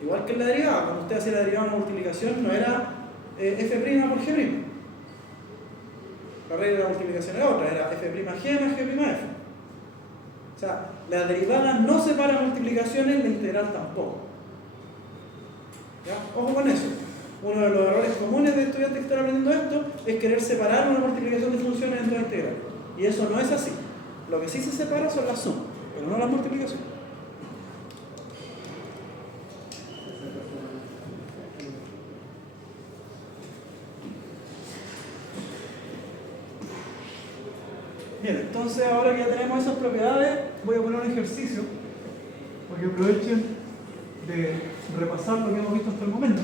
Igual que en la derivada, cuando usted hacía la derivada de una multiplicación no era f' por g'. La regla de la multiplicación era otra, era f' g más g' f. O sea, la derivada no separa multiplicaciones, la integral tampoco. ¿Ya? Ojo con eso. Uno de los errores comunes de estudiantes que están aprendiendo esto es querer separar una multiplicación de funciones dentro de la integral. Y eso no es así. Lo que sí se separa son las sumas, pero no las multiplicaciones. Bien, entonces ahora que ya tenemos esas propiedades, voy a poner un ejercicio para que aprovechen de repasar lo que hemos visto hasta el momento.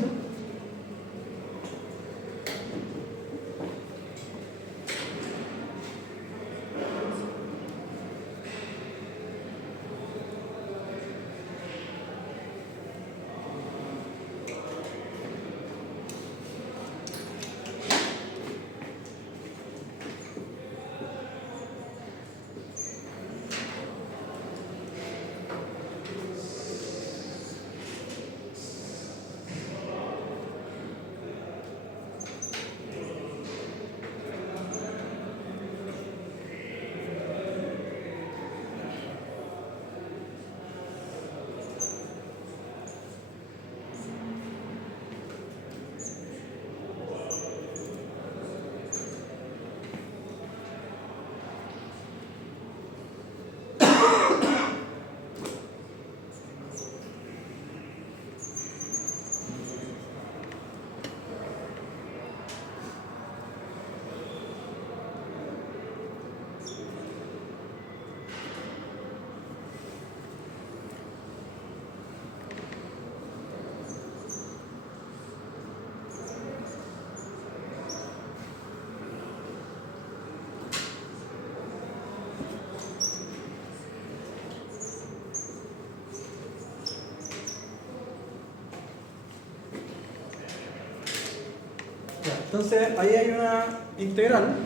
Ya, entonces ahí hay una integral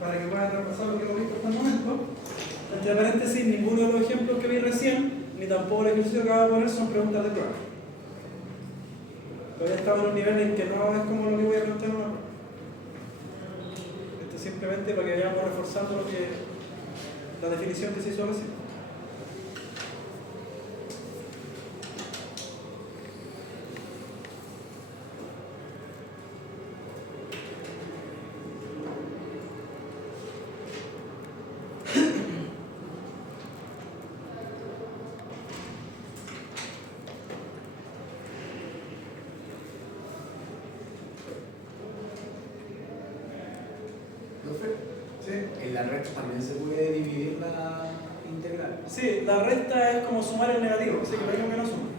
para que puedan repasar lo que hemos visto hasta el momento. Entre paréntesis, ninguno de los ejemplos que vi recién, ni tampoco el ejercicio que acabo de poner son preguntas de prueba. Todavía estamos en un nivel en que no es como lo que voy a plantear en una prueba. Esto es simplemente para que vayamos reforzando la definición que se hizo recién. Profe, ¿Sí? en la recta también se puede dividir la integral. Sí, la resta es como sumar el negativo, así que lo mismo que no suma.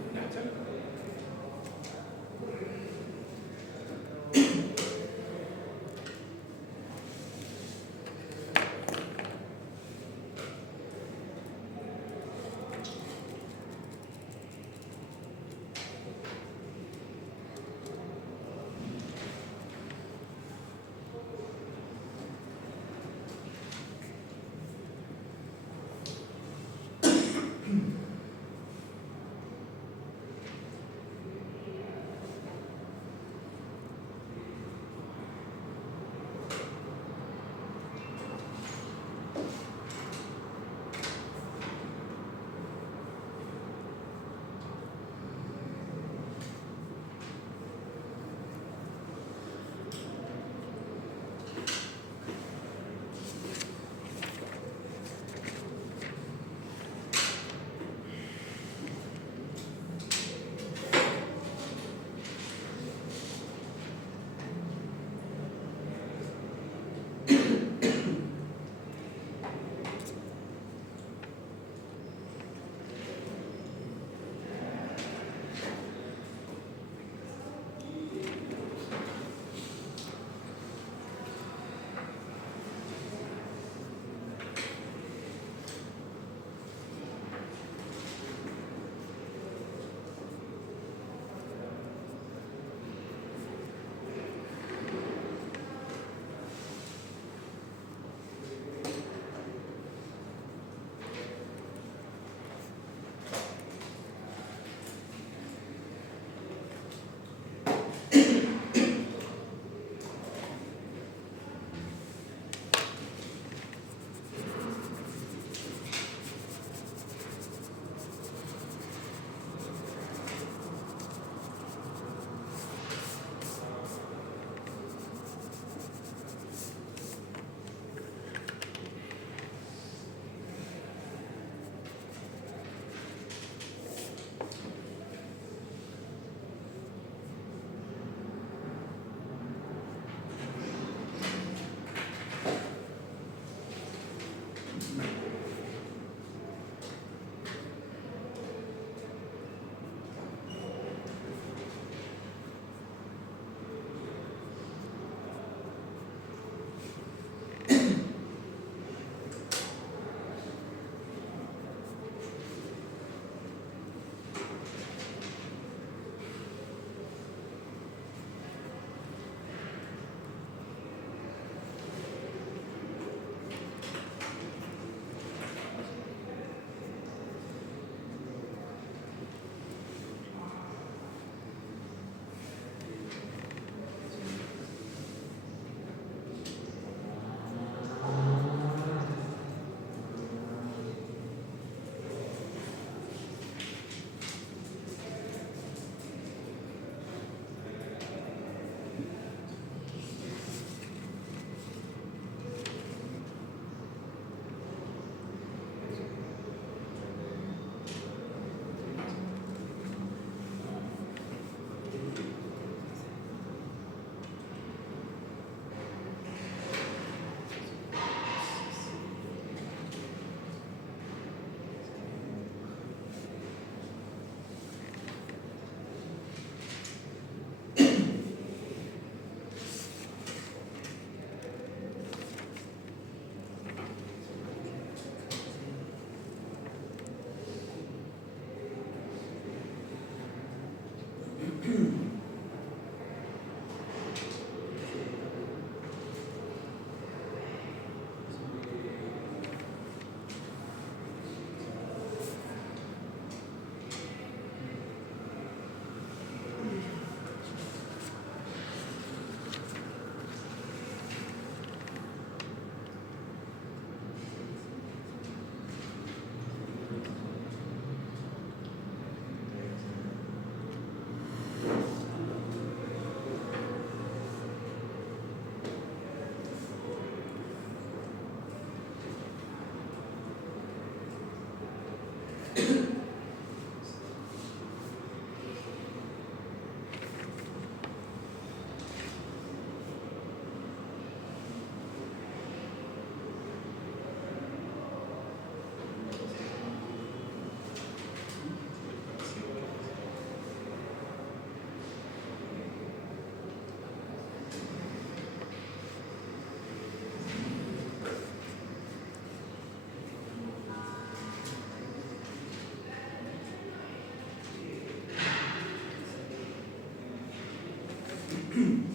Yo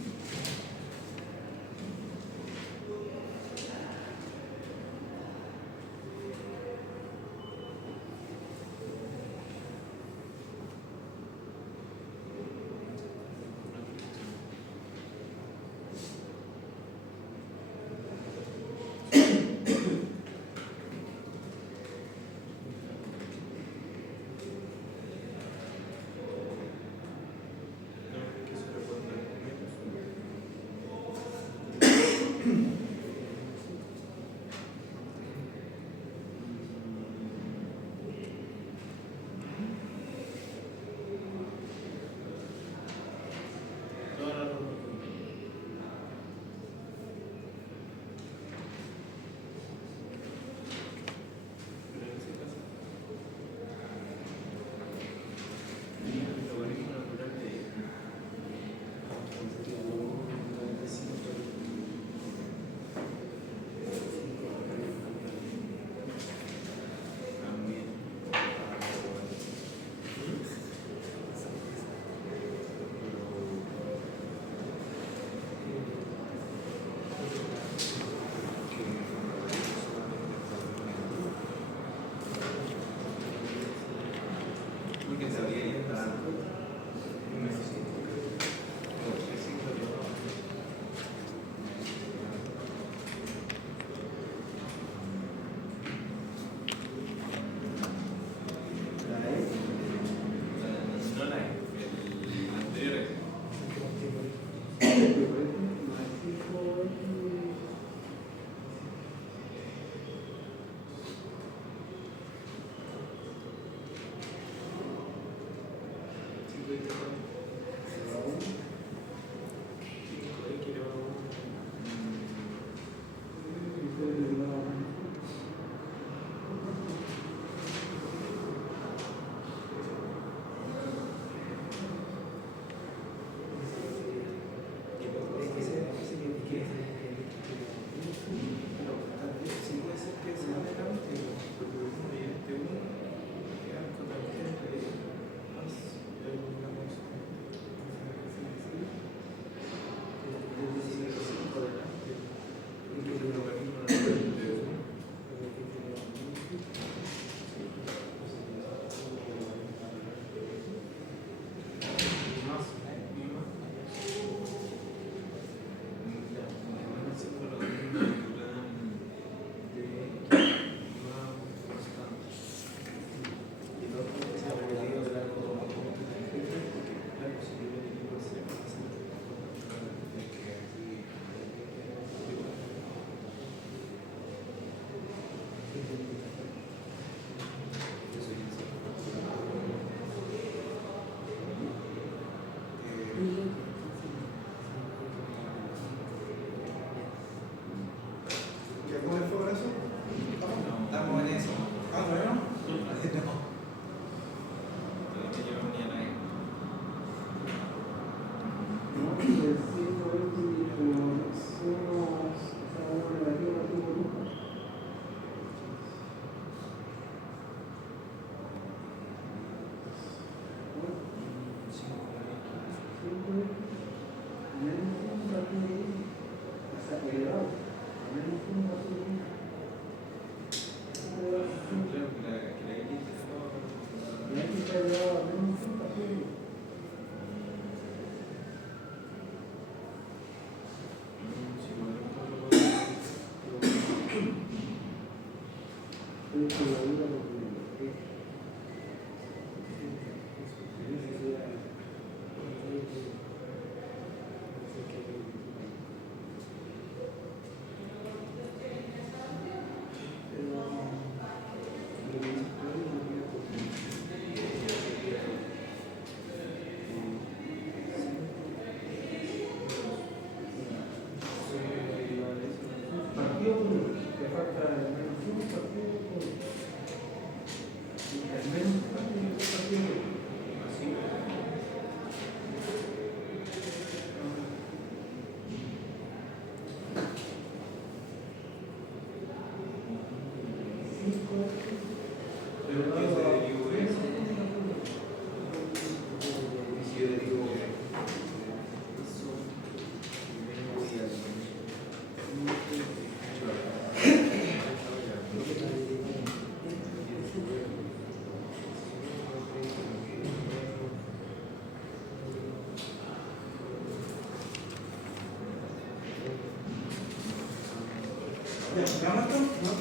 ¿Ya explicamos esto? ¿No?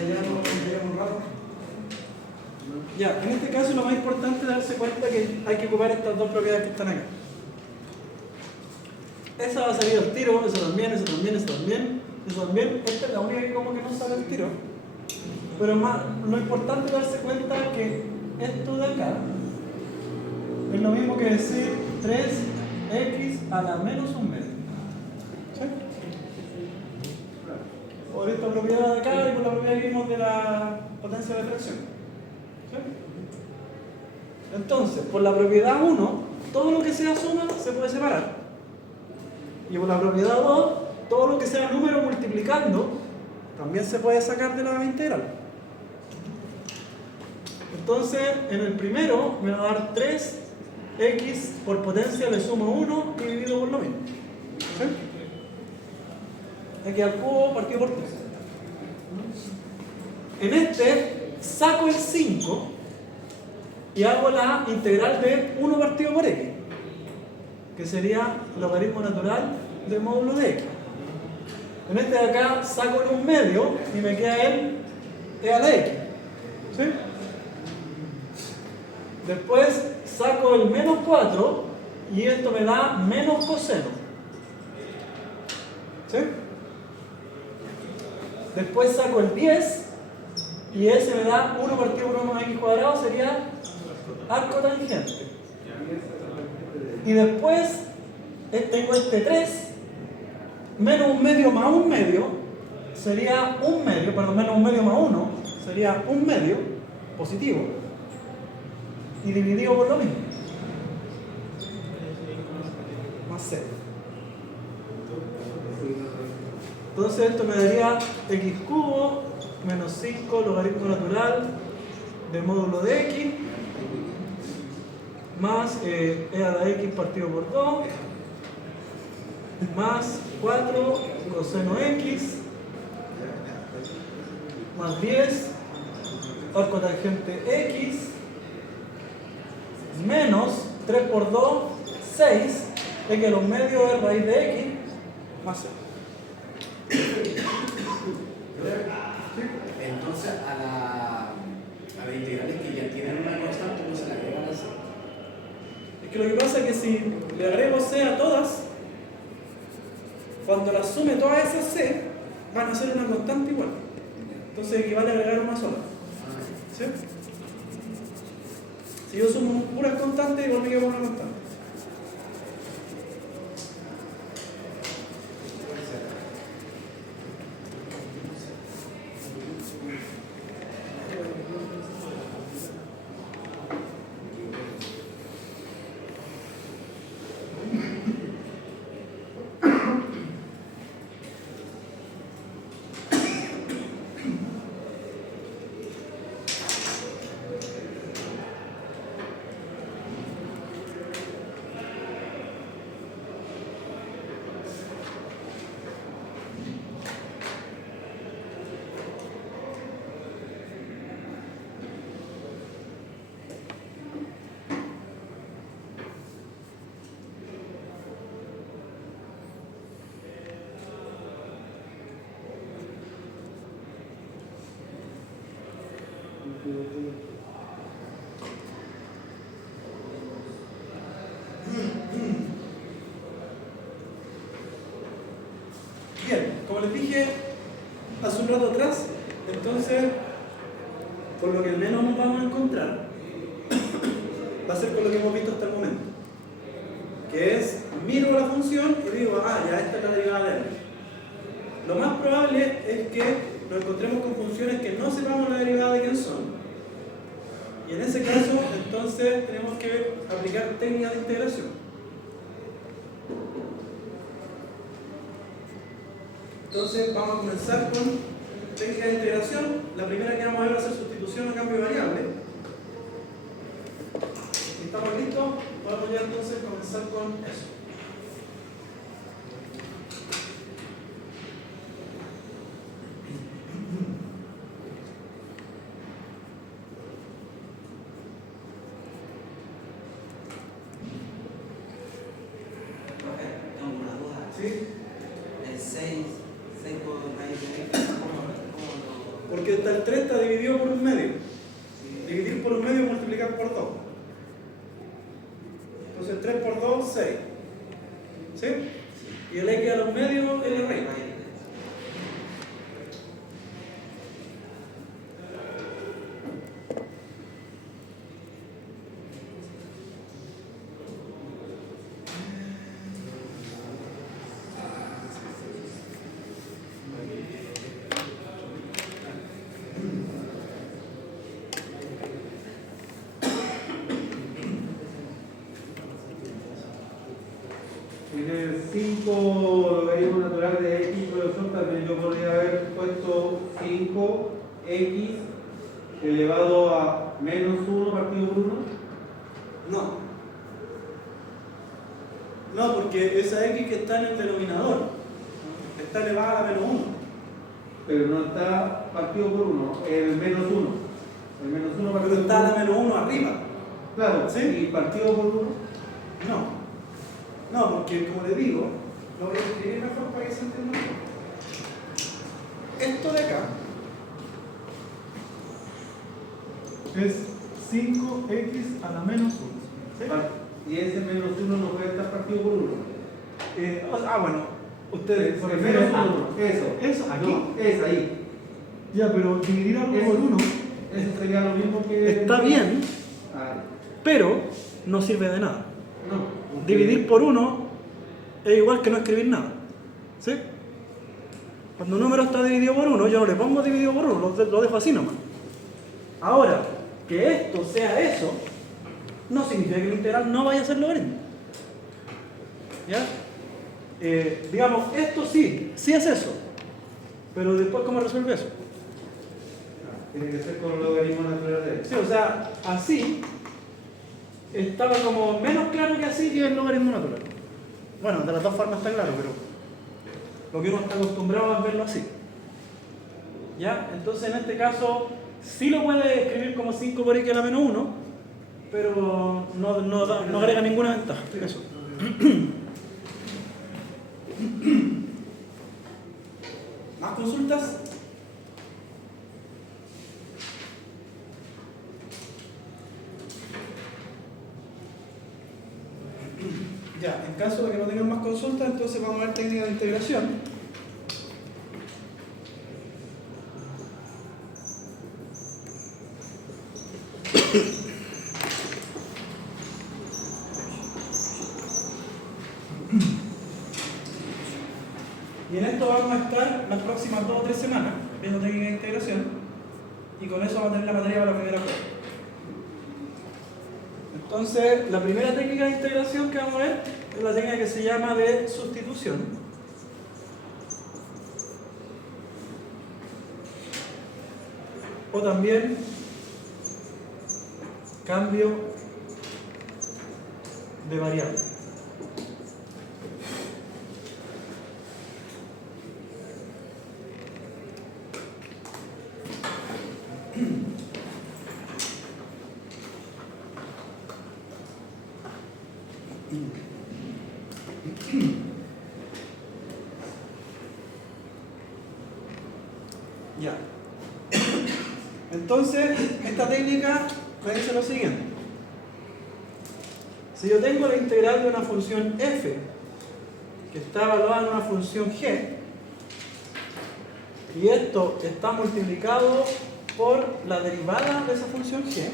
Ya no un rato. Ya, en este caso lo más importante es darse cuenta que hay que ocupar estas dos propiedades que están acá. Esa va a salir al tiro, eso también, eso también, eso también, eso también. Esta es la única que como que no sale al tiro. Pero más, lo importante es darse cuenta que esto de acá es lo mismo que decir 3x a la menos un medio. ¿Sí? Por esta propiedad de acá y por la propiedad que vimos de la potencia de fracción. ¿Sí? Entonces, por la propiedad 1, todo lo que sea suma se puede separar. Y por la propiedad 2, todo lo que sea número multiplicando también se puede sacar de la integral. Entonces, en el primero me va a dar 3x por potencia le sumo 1 y dividido por lo mismo. ¿Sí? X al cubo partido por 3. En este saco el 5 y hago la integral de 1 partido por x, que sería logaritmo natural del módulo de x. En este de acá saco el 1 medio y me queda el e a la x. ¿Sí? Después saco el menos 4 y esto me da menos coseno. ¿Sí? Después saco el 10 y ese me da 1 partido por 1 x cuadrado, sería arco tangente. Y después tengo este 3 menos un medio más un medio sería un medio, perdón, menos un medio más 1 sería un medio positivo y dividido por lo mismo más 0. Entonces esto me daría x cubo menos 5 logaritmo natural del módulo de x más e a la x partido por 2 más 4 coseno x más 10 arco tangente x menos 3 por 2, 6, x a los medios es raíz de x más 0. Entonces, a las integrales que ya tienen una constante, no se le agrega la c. Es que lo que pasa es que si le agrego c a todas, cuando las sume todas esas c, van a ser una constante igual. Entonces equivale a agregar una sola. ¿Sí? Si yo sumo puras constantes, igual me quedo con una constante. Bien, como les dije hace un rato atrás, entonces, con lo que al menos nos vamos a encontrar, va a ser con lo que hemos visto hasta el momento, que es, miro la función y digo, ya esta es la derivada de r. Lo más probable es que nos encontremos con funciones que no sepamos la derivada de quién son. Y en ese caso, entonces, tenemos que aplicar técnicas de integración. Entonces, vamos a comenzar con técnicas de integración. La primera que vamos a ver va a ser sustitución a cambio de variable. Si estamos listos, podemos ya entonces comenzar con eso. Tengo una duda. ¿Sí? El 6 está el 3 está dividido por un medio. Dividir por un medio es multiplicar por 2. Entonces 3 por 2, 6. ¿Sí? Y el x a los medios es la raíz. En el 5 logaritmo natural de x, profesor, también yo podría haber puesto 5x elevado a menos 1 partido por 1. No. No, porque esa x que está en el denominador está elevada a la menos 1. Pero no está partido por 1, el menos 1. El menos 1 partido Pero está por la 1. menos 1 arriba. Claro, ¿Sí? y partido por 1. No. No, porque como le digo, lo voy a escribir mejor para que se entienda mejor. Esto de acá es 5x a la menos 1. ¿Sí? Y ese menos 1 no puede estar partido por 1. Bueno, ustedes Por el menos 1, eso. ¿Eso? ¿Aquí? No, es ahí. Ya, pero dividir algo Eso. por 1 Eso sería lo mismo que. está bien, Ah, pero no sirve de nada. no. Dividir por 1 es igual que no escribir nada. ¿Sí? Cuando un número está dividido por 1, yo no le pongo dividido por 1, lo dejo así nomás. Ahora, que esto sea eso, no significa que el integral no vaya a ser logaritmo. ¿Ya? Digamos, esto sí es eso. Pero después, ¿cómo resuelve eso? Tiene que ser con el logaritmo natural de Sí, o sea, así estaba como menos claro que así que el logaritmo natural. Bueno, de las dos formas está claro, pero lo que uno está acostumbrado es verlo así. ¿Ya? Entonces en este caso sí lo puede escribir como 5 por x a la menos 1, pero no agrega ninguna ventaja. Eso. ¿Más consultas? Ya, en caso de que no tengan más consultas, entonces vamos a ver técnica de integración. Y en esto vamos a estar las próximas 2 o 3 semanas viendo técnica de integración, y con eso vamos a tener la materia para la primera prueba. Entonces, la primera técnica de integración que vamos a ver es la técnica que se llama de sustitución. O también cambio de variable. Ya. Entonces, esta técnica me dice lo siguiente. Si yo tengo la integral de una función f que está evaluada en una función g, y esto está multiplicado por la derivada de esa función g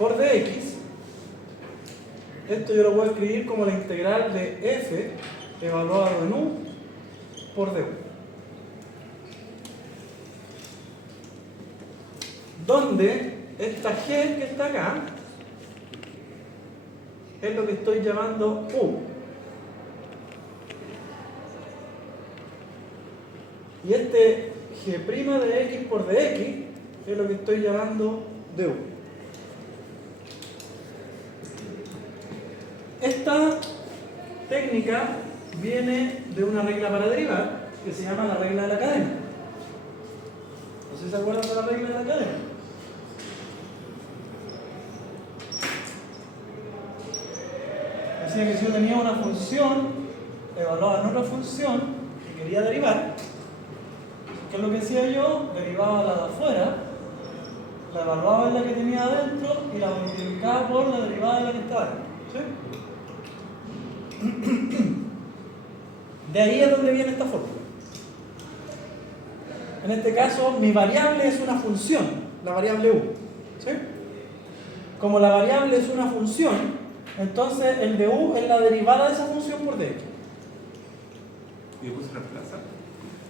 por dx, esto yo lo puedo escribir como la integral de f evaluado en u por du, donde esta g que está acá es lo que estoy llamando u, y este g' de x por dx es lo que estoy llamando du. Esta técnica viene de una regla para derivar que se llama la regla de la cadena. ¿No sé si se acuerdan de la regla de la cadena? Decía que si yo tenía una función evaluada en otra función y quería derivar, ¿qué es lo que hacía yo, derivaba la de afuera, la evaluaba en la que tenía adentro y la multiplicaba por la derivada de la que está adentro. ¿Sí? De ahí es donde viene esta fórmula. En este caso, mi variable es una función, la variable u. ¿Sí? Como la variable es una función, entonces el de u es la derivada de esa función por dx. Y después se reemplaza.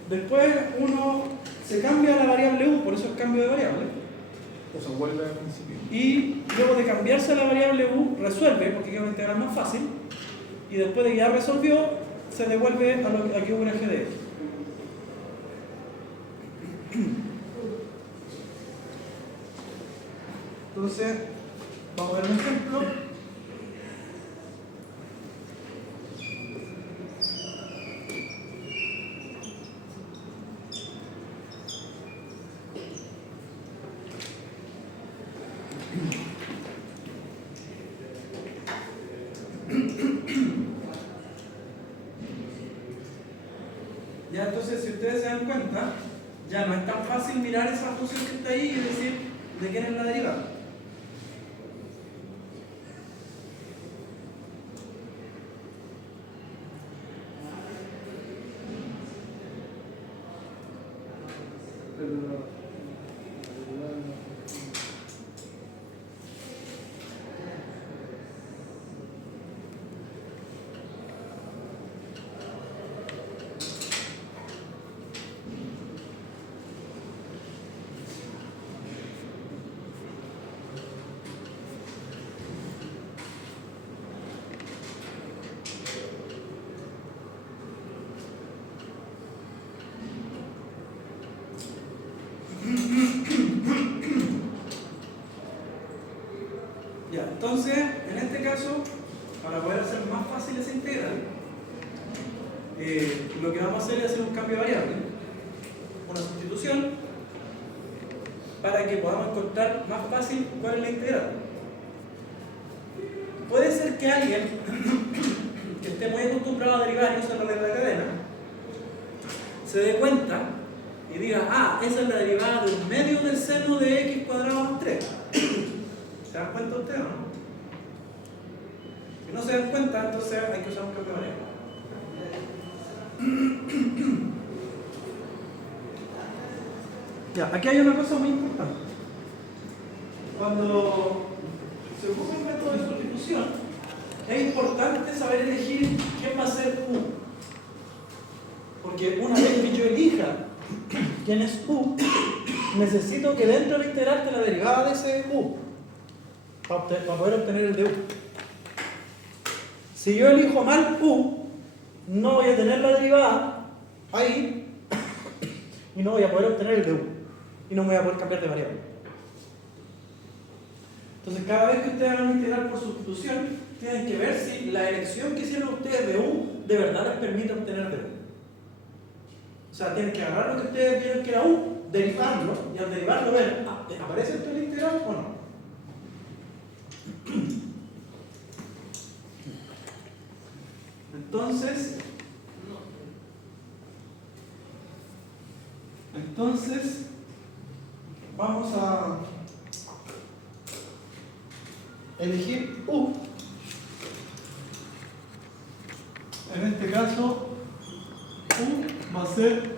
Después uno se cambia la variable u, por eso es cambio de variable. O se vuelve al principio. Y luego de cambiarse la variable u, resuelve, porque queda una integral más fácil. Y después de que ya resolvió, se devuelve a que hubo un eje de x. Entonces, vamos a ver un ejemplo. Ya, entonces, si ustedes se dan cuenta, ya no es tan fácil mirar esa función que está ahí y decir de quién es la derivada. Ya, entonces, en este caso, para poder hacer más fácil esa integral, lo que vamos a hacer es hacer un cambio de variable, una sustitución, para que podamos encontrar más fácil cuál es la integral. Puede ser que alguien que esté muy acostumbrado a derivar y usar la regla de cadena, se dé cuenta y diga, ah, esa es la derivada de un medio del seno de x cuadrado más 3. ¿Se dan cuenta ustedes o no? Si no se dan cuenta, entonces hay que usar un cambio de variable. Ya, aquí hay una cosa muy importante. Cuando se ocupa un método de sustitución, es importante saber elegir quién va a ser u. Porque una vez que yo elija quién es u, necesito que dentro de la integral esté la derivada de ese u para poder obtener el de u. Si yo elijo mal u, no voy a tener la derivada ahí y no voy a poder obtener el de u y no voy a poder cambiar de variable. Entonces, cada vez que ustedes hagan una integral por sustitución, tienen que ver si la elección que hicieron ustedes de u de verdad les permite obtener de u. O sea, tienen que agarrar lo que ustedes vieron que era u, derivarlo, y al derivarlo ver, ¿aparece esto en la integral o no? Entonces vamos a elegir u. En este caso, u va a ser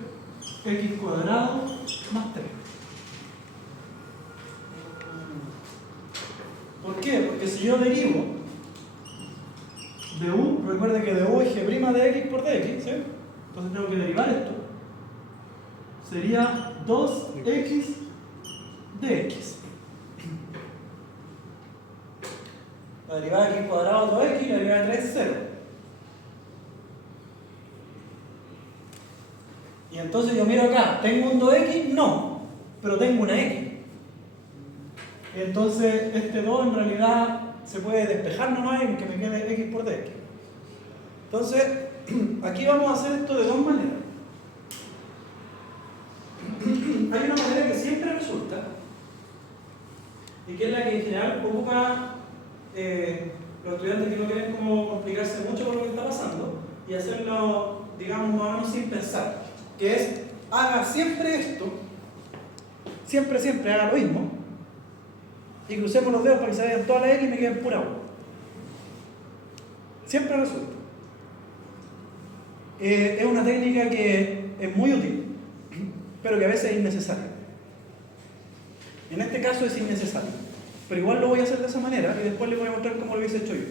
x cuadrado más 3. ¿Por qué? Porque si yo derivo de u, recuerden que de u es g' de x por dx, ¿sí? Entonces tengo que derivar esto. Sería 2x de x. La derivada de x cuadrado 2x, la derivada de 3 es 0. Y entonces yo miro acá, ¿tengo un 2x? No, pero tengo una x. Entonces este 2 en realidad se puede despejar nomás y que me quede x por dx. Entonces, aquí vamos a hacer esto de dos maneras. Hay una manera que siempre resulta y que es la que en general ocupa los estudiantes que no quieren como complicarse mucho con lo que está pasando y hacerlo, digamos, más o menos sin pensar, que es haga siempre esto, siempre haga lo mismo, y crucemos los dedos para que se vayan todas las X y me queden pura U. Siempre resulta. Es una técnica que es muy útil, pero que a veces es innecesaria. En este caso es innecesario, pero igual lo voy a hacer de esa manera y después les voy a mostrar cómo lo hubiese hecho yo.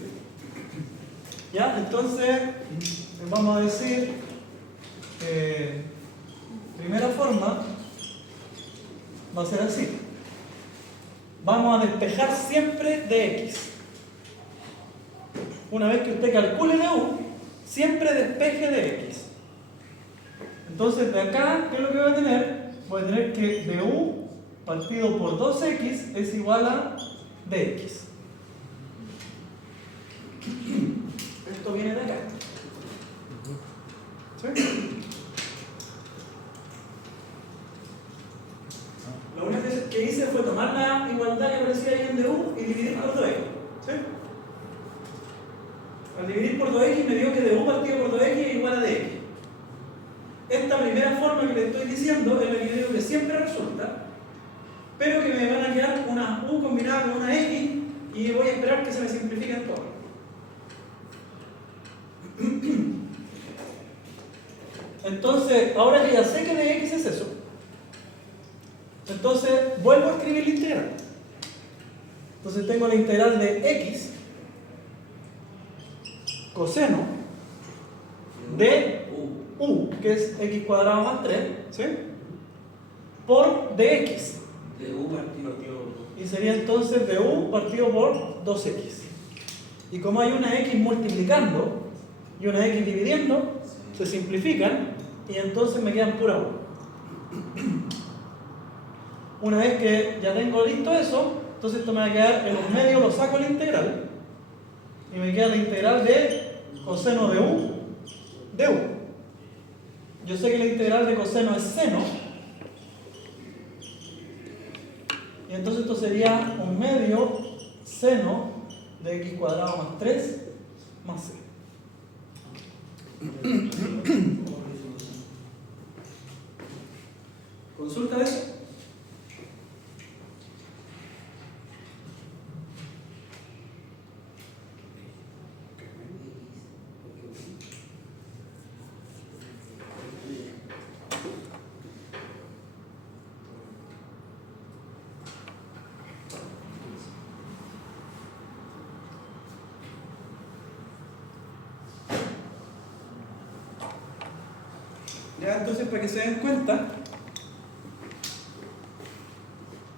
¿Ya? Entonces, vamos a decir, primera forma va a ser así. Vamos a despejar siempre de X. Una vez que usted calcule de U, siempre despeje de X. Entonces, de acá, ¿qué es lo que voy a tener? Voy a tener que de U partido por 2X es igual a dx. Esto viene de acá. ¿Sí? Lo único que hice fue tomar la igualdad que aparecía ahí en du y dividir por 2x. ¿Sí? Al dividir por 2x me dio que du partido por 2x es igual a dx. Esta primera forma que le estoy diciendo es la que yo digo que siempre resulta, pero que me van a quedar una u combinada con una x y voy a esperar que se me simplifiquen todas. Entonces, ahora que ya sé que de x es eso, entonces vuelvo a escribir la integral. Entonces tengo la integral de x coseno de u, que es x cuadrado más 3, ¿sí? Por dx. De u partido por 2. Y sería entonces de u partido por 2x. Y como hay una x multiplicando y una x dividiendo, se simplifican y entonces me quedan pura u. Una vez que ya tengo listo eso, entonces esto me va a quedar en los medios, lo saco la integral y me queda la integral de coseno de u de u. Yo sé que la integral de coseno es seno, y entonces esto sería un medio seno de x cuadrado más 3 más c. ¿Consulta de eso? Ya, entonces, para que se den cuenta,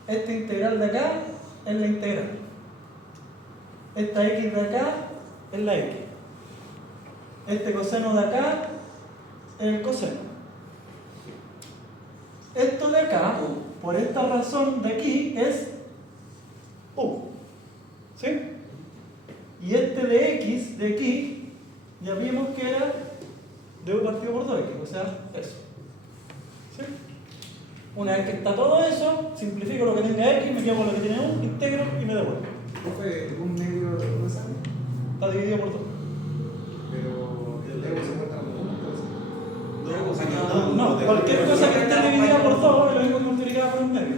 esta integral de acá es la integral. Esta x de acá es la x. Este coseno de acá es el coseno. Esto de acá, por esta razón de aquí, es u. ¿Sí? Y este de x de aquí, ya vimos que era de u partido por 2x, o sea, eso. ¿Sí? Una vez que está todo eso, simplifico lo que tenga x, me quedo con lo que tiene u, integro y me devuelvo. ¿Fue un medio de una sala? Está dividido por 2. Pero el ego se muestra como uno, No, cualquier cosa que esté dividida por 2 es lo mismo que multiplicada por un medio.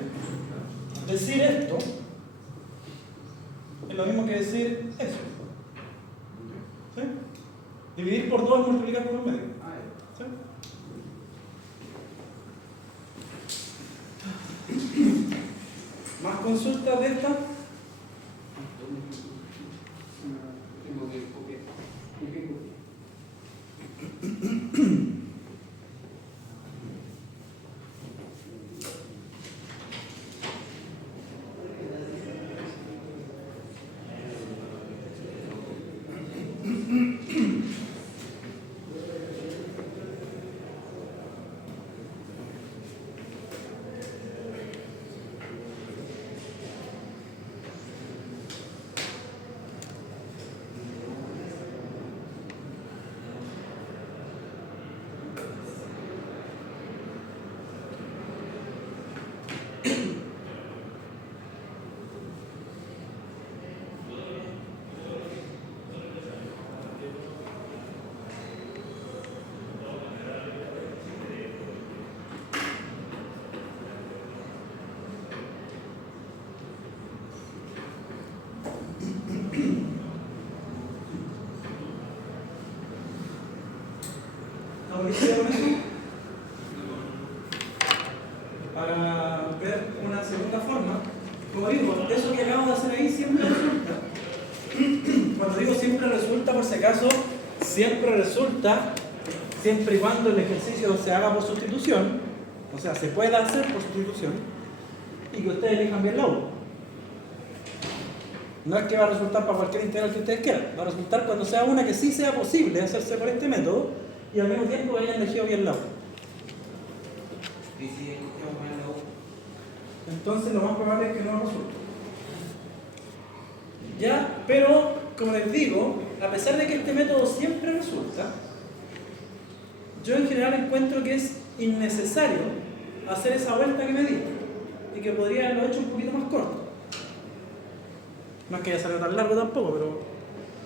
Decir esto es lo mismo que decir eso. ¿Sí? Dividir por 2 es multiplicar por un medio. ¿Sí? ¿Más consultas de esta? Tengo que copiar. policía con eso? Para ver una segunda forma. Como digo, eso que acabo de hacer ahí siempre resulta. Cuando digo siempre resulta, por si acaso, siempre resulta siempre y cuando el ejercicio se haga por sustitución, o sea, se pueda hacer por sustitución, y que ustedes elijan bien la U. No es que va a resultar para cualquier integral que ustedes quieran, va a resultar cuando sea una que sí sea posible hacerse por este método y al mismo tiempo hayan elegido bien la U. ¿Y si escogemos bien la U? Entonces lo más probable es que no resulte. ¿Ya? Pero, como les digo, a pesar de que este método siempre resulta, yo en general encuentro que es innecesario hacer esa vuelta que me di y que podría haberlo hecho un poquito más corto. No es que haya salido tan largo tampoco, pero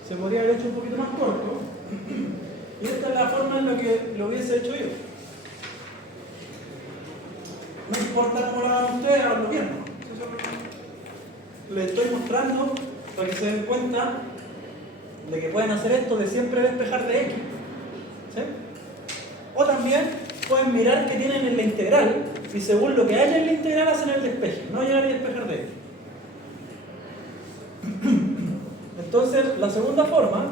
se podría haber hecho un poquito más corto. Y esta es la forma en la que lo hubiese hecho yo. No importa cómo lo hagan ustedes, háganlo bien, ¿no? Les estoy mostrando para que se den cuenta de que pueden hacer esto de siempre despejar de X. ¿Sí? O también pueden mirar qué tienen en la integral y según lo que haya en la integral hacen el despeje, no llegar y despejar de X. Entonces, la segunda forma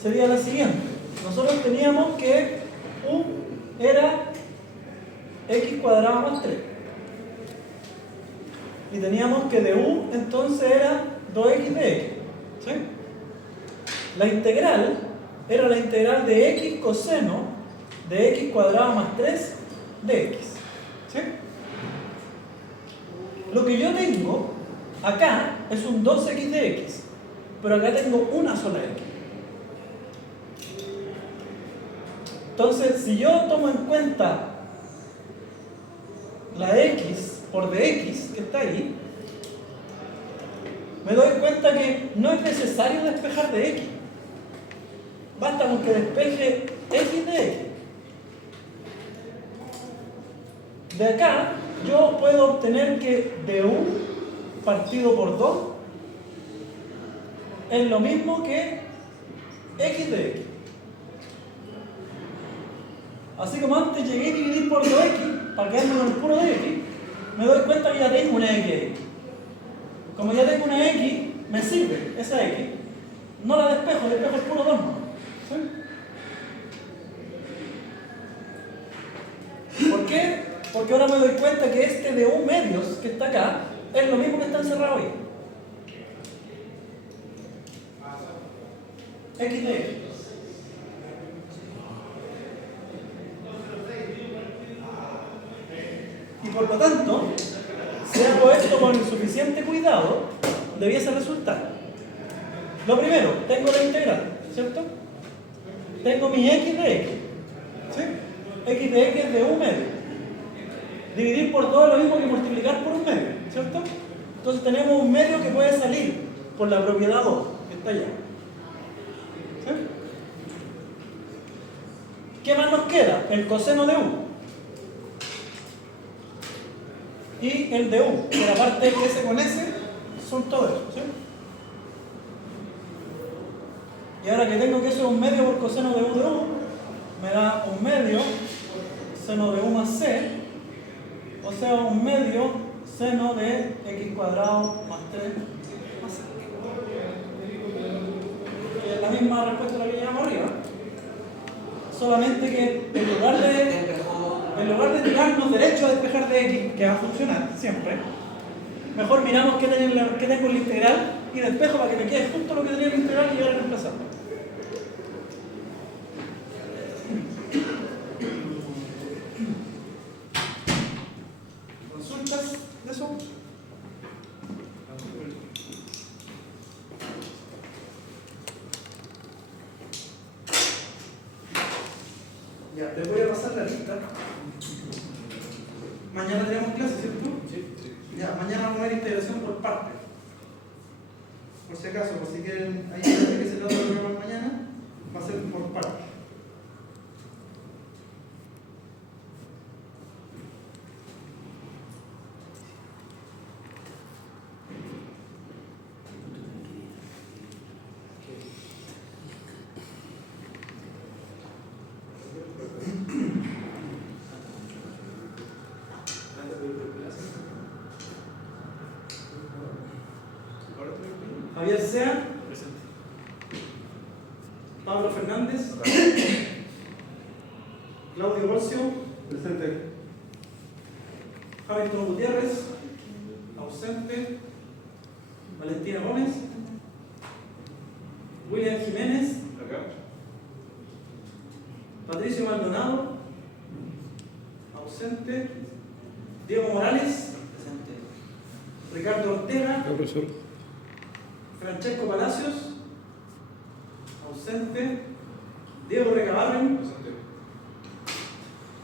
sería la siguiente. Nosotros teníamos que U era X cuadrado más 3. Y teníamos que de U entonces era 2X de X. ¿Sí? La integral era la integral de X coseno de X cuadrado más 3 de X. ¿Sí? Lo que yo tengo acá es un 2X de X, pero acá tengo una sola X. Entonces, si yo tomo en cuenta la X por dx que está ahí, me doy cuenta que no es necesario despejar de X. Basta con que despeje X de X. De acá, yo puedo obtener que du partido por 2 es lo mismo que X de X. Así como antes llegué a dividir por 2X, para quedarme con el puro de X, me doy cuenta que ya tengo una X. Como ya tengo una X, me sirve esa X. No la despejo, despejo el puro 2. ¿Sí? ¿Por qué? Porque ahora me doy cuenta que este de U medios que está acá es lo mismo que está encerrado ahí. X de X. Y por lo tanto, si hago esto con el suficiente cuidado, debiese resultar. Lo primero, tengo la integral, ¿cierto? Tengo mi X de X. ¿Sí? X de X es de U medio. Dividir por 2 es lo mismo que multiplicar por un medio, ¿cierto? Entonces tenemos un medio que puede salir por la propiedad 2, que está allá. ¿Sí? ¿Qué más nos queda? El coseno de U. Y el de U, que la parte S con S son todo eso, ¿sí? Y ahora que tengo que eso es un medio por coseno de U, me da un medio seno de U más C, o sea, un medio seno de X cuadrado más 3 más C. Es la misma respuesta a la que llevamos arriba, solamente que en lugar de tirarnos derecho a despejar de X, que va a funcionar siempre, mejor miramos qué tengo en la integral y despejo para que me quede justo lo que tenía en la integral y llegar a reemplazarlo. ¿Consultas de eso? Ya, les voy a pasar la lista. Mañana tenemos clase, ¿cierto? Sí. Ya, mañana vamos a ver integración por parte. Por si acaso, por si quieren, hay gente que se lo va mañana, va a ser por parte. Javier Sea, Presente. Pablo Fernández, Claudio Bolsio, Presente. Hamilton Gutiérrez, ausente, Valentina Gómez, William Jiménez, Patricio Maldonado, ausente, Diego Morales, Ricardo Ortega, Profesor. Francesco Palacios, ausente, Diego Recabarren,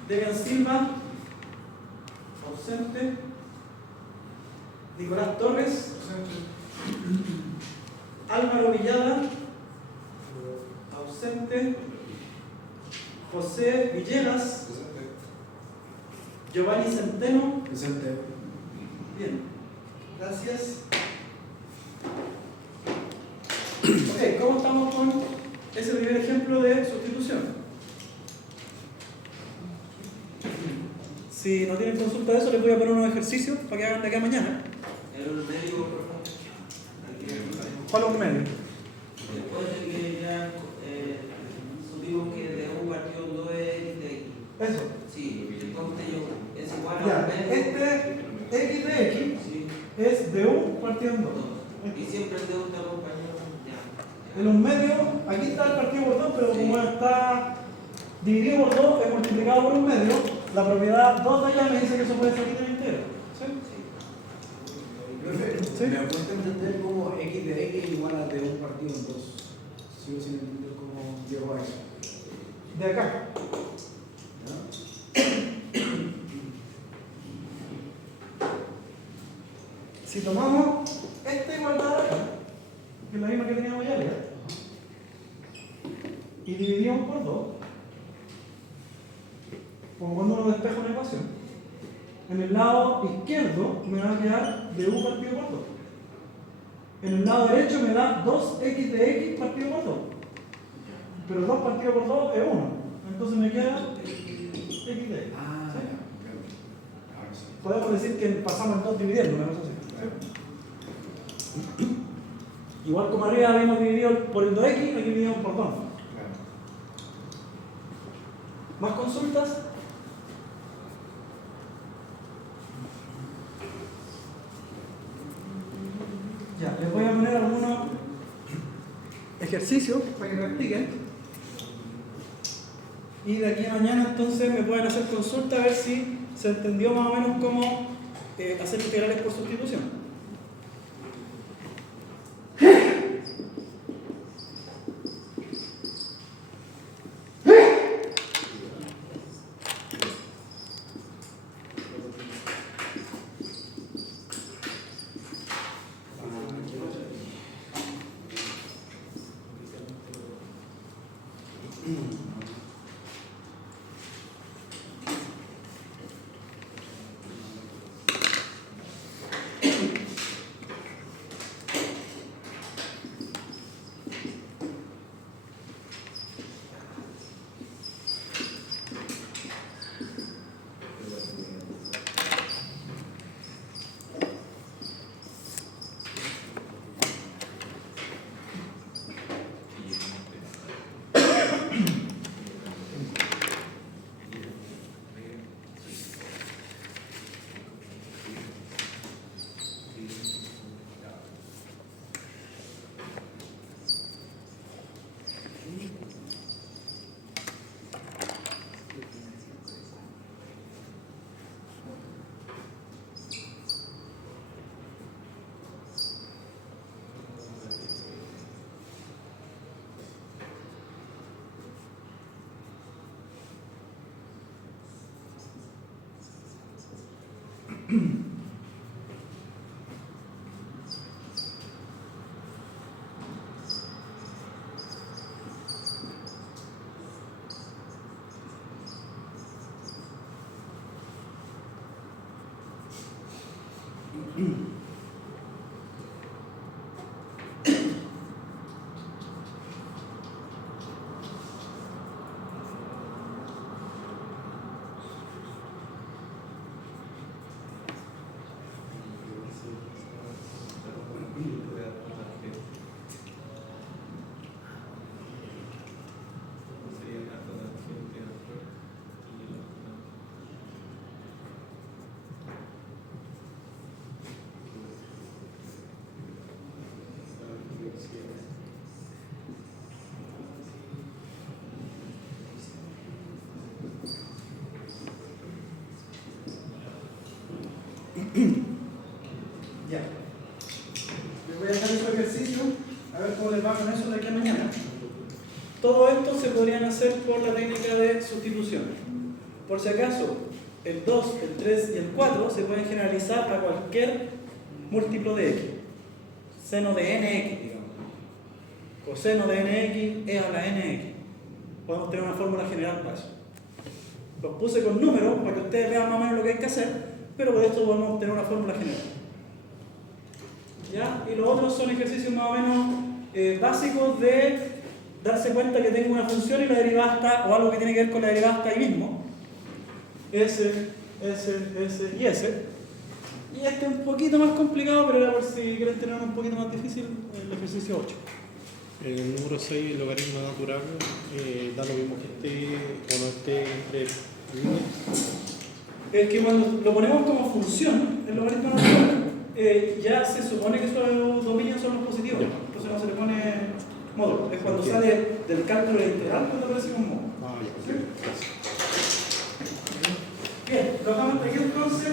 Debian Silva, ausente, Nicolás Torres, Álvaro Villada, ausente, José Villegas, Giovanni Centeno. Presente. Bien, gracias. Ok, ¿cómo estamos con ese primer ejemplo de sustitución? Si no tienen consulta de eso, les voy a poner unos ejercicios para que hagan de aquí a mañana. El medio, por favor. ¿Cuál es un medio? Después de que ya supimos que de un partido 2 es de X. Eso. Sí, el conteo es igual a Ya, un medio. este x de x Sí, es de u partido en 2. 2. Y siempre el de un compañero. Ya. En un medio, aquí está el partido por 2, pero como está dividido por 2, es multiplicado por un medio. La propiedad 2 de allá me dice que eso puede ser aquí en entero. ¿Sí? Profe, Sí. ¿me cuesta entender cómo x de x es igual a de un partido en 2? Sigo sin entender cómo llegó a eso. De acá. ¿Ya? Si tomamos esta igualdad de acá, que es la misma que teníamos ya, ¿verdad? Y dividimos por 2, como cuando uno despeja una ecuación, en el lado izquierdo me va a quedar de u partido por 2. En el lado derecho me da 2x de x partido por 2. Pero 2 partido por 2 es 1. Entonces me queda x de x. Ah, ¿Sí? ya. Ahora sí. Podemos decir que pasamos en 2 dividiendo, una cosa así. Igual como arriba habíamos dividido por el 2x, aquí dividimos por 2. Claro. ¿Más consultas? Ya, les voy a poner algunos ejercicios para que practiquen. Y de aquí a mañana entonces me pueden hacer consulta a ver si se entendió más o menos cómo hacer integrales por sustitución. A ver cómo les va con eso de aquí a mañana. Todo esto se podrían hacer por la técnica de sustitución. Por si acaso, el 2, el 3 y el 4 se pueden generalizar a cualquier múltiplo de x. Seno de nx, digamos. Coseno de nx es a la nx. Podemos tener una fórmula general para eso. Los puse con números para que ustedes vean más o menos lo que hay que hacer, pero por esto podemos obtener una fórmula general. ¿Ya? Y los otros son ejercicios más o menos básicos de darse cuenta que tengo una función y la derivada está, o algo que tiene que ver con la derivada está ahí mismo. S y S. Y este es un poquito más complicado, pero era por si quieren tener un poquito más difícil, el ejercicio 8. El número 6, el logaritmo natural, da lo mismo que esté o no esté entre líneas. Es que cuando lo ponemos como función, el logaritmo natural, ya se supone que sus dominios son los positivos, entonces no se le pone módulo. Es cuando sale del cálculo de integral cuando aparece un módulo. Ah, ya, Bien, trabajamos aquí entonces.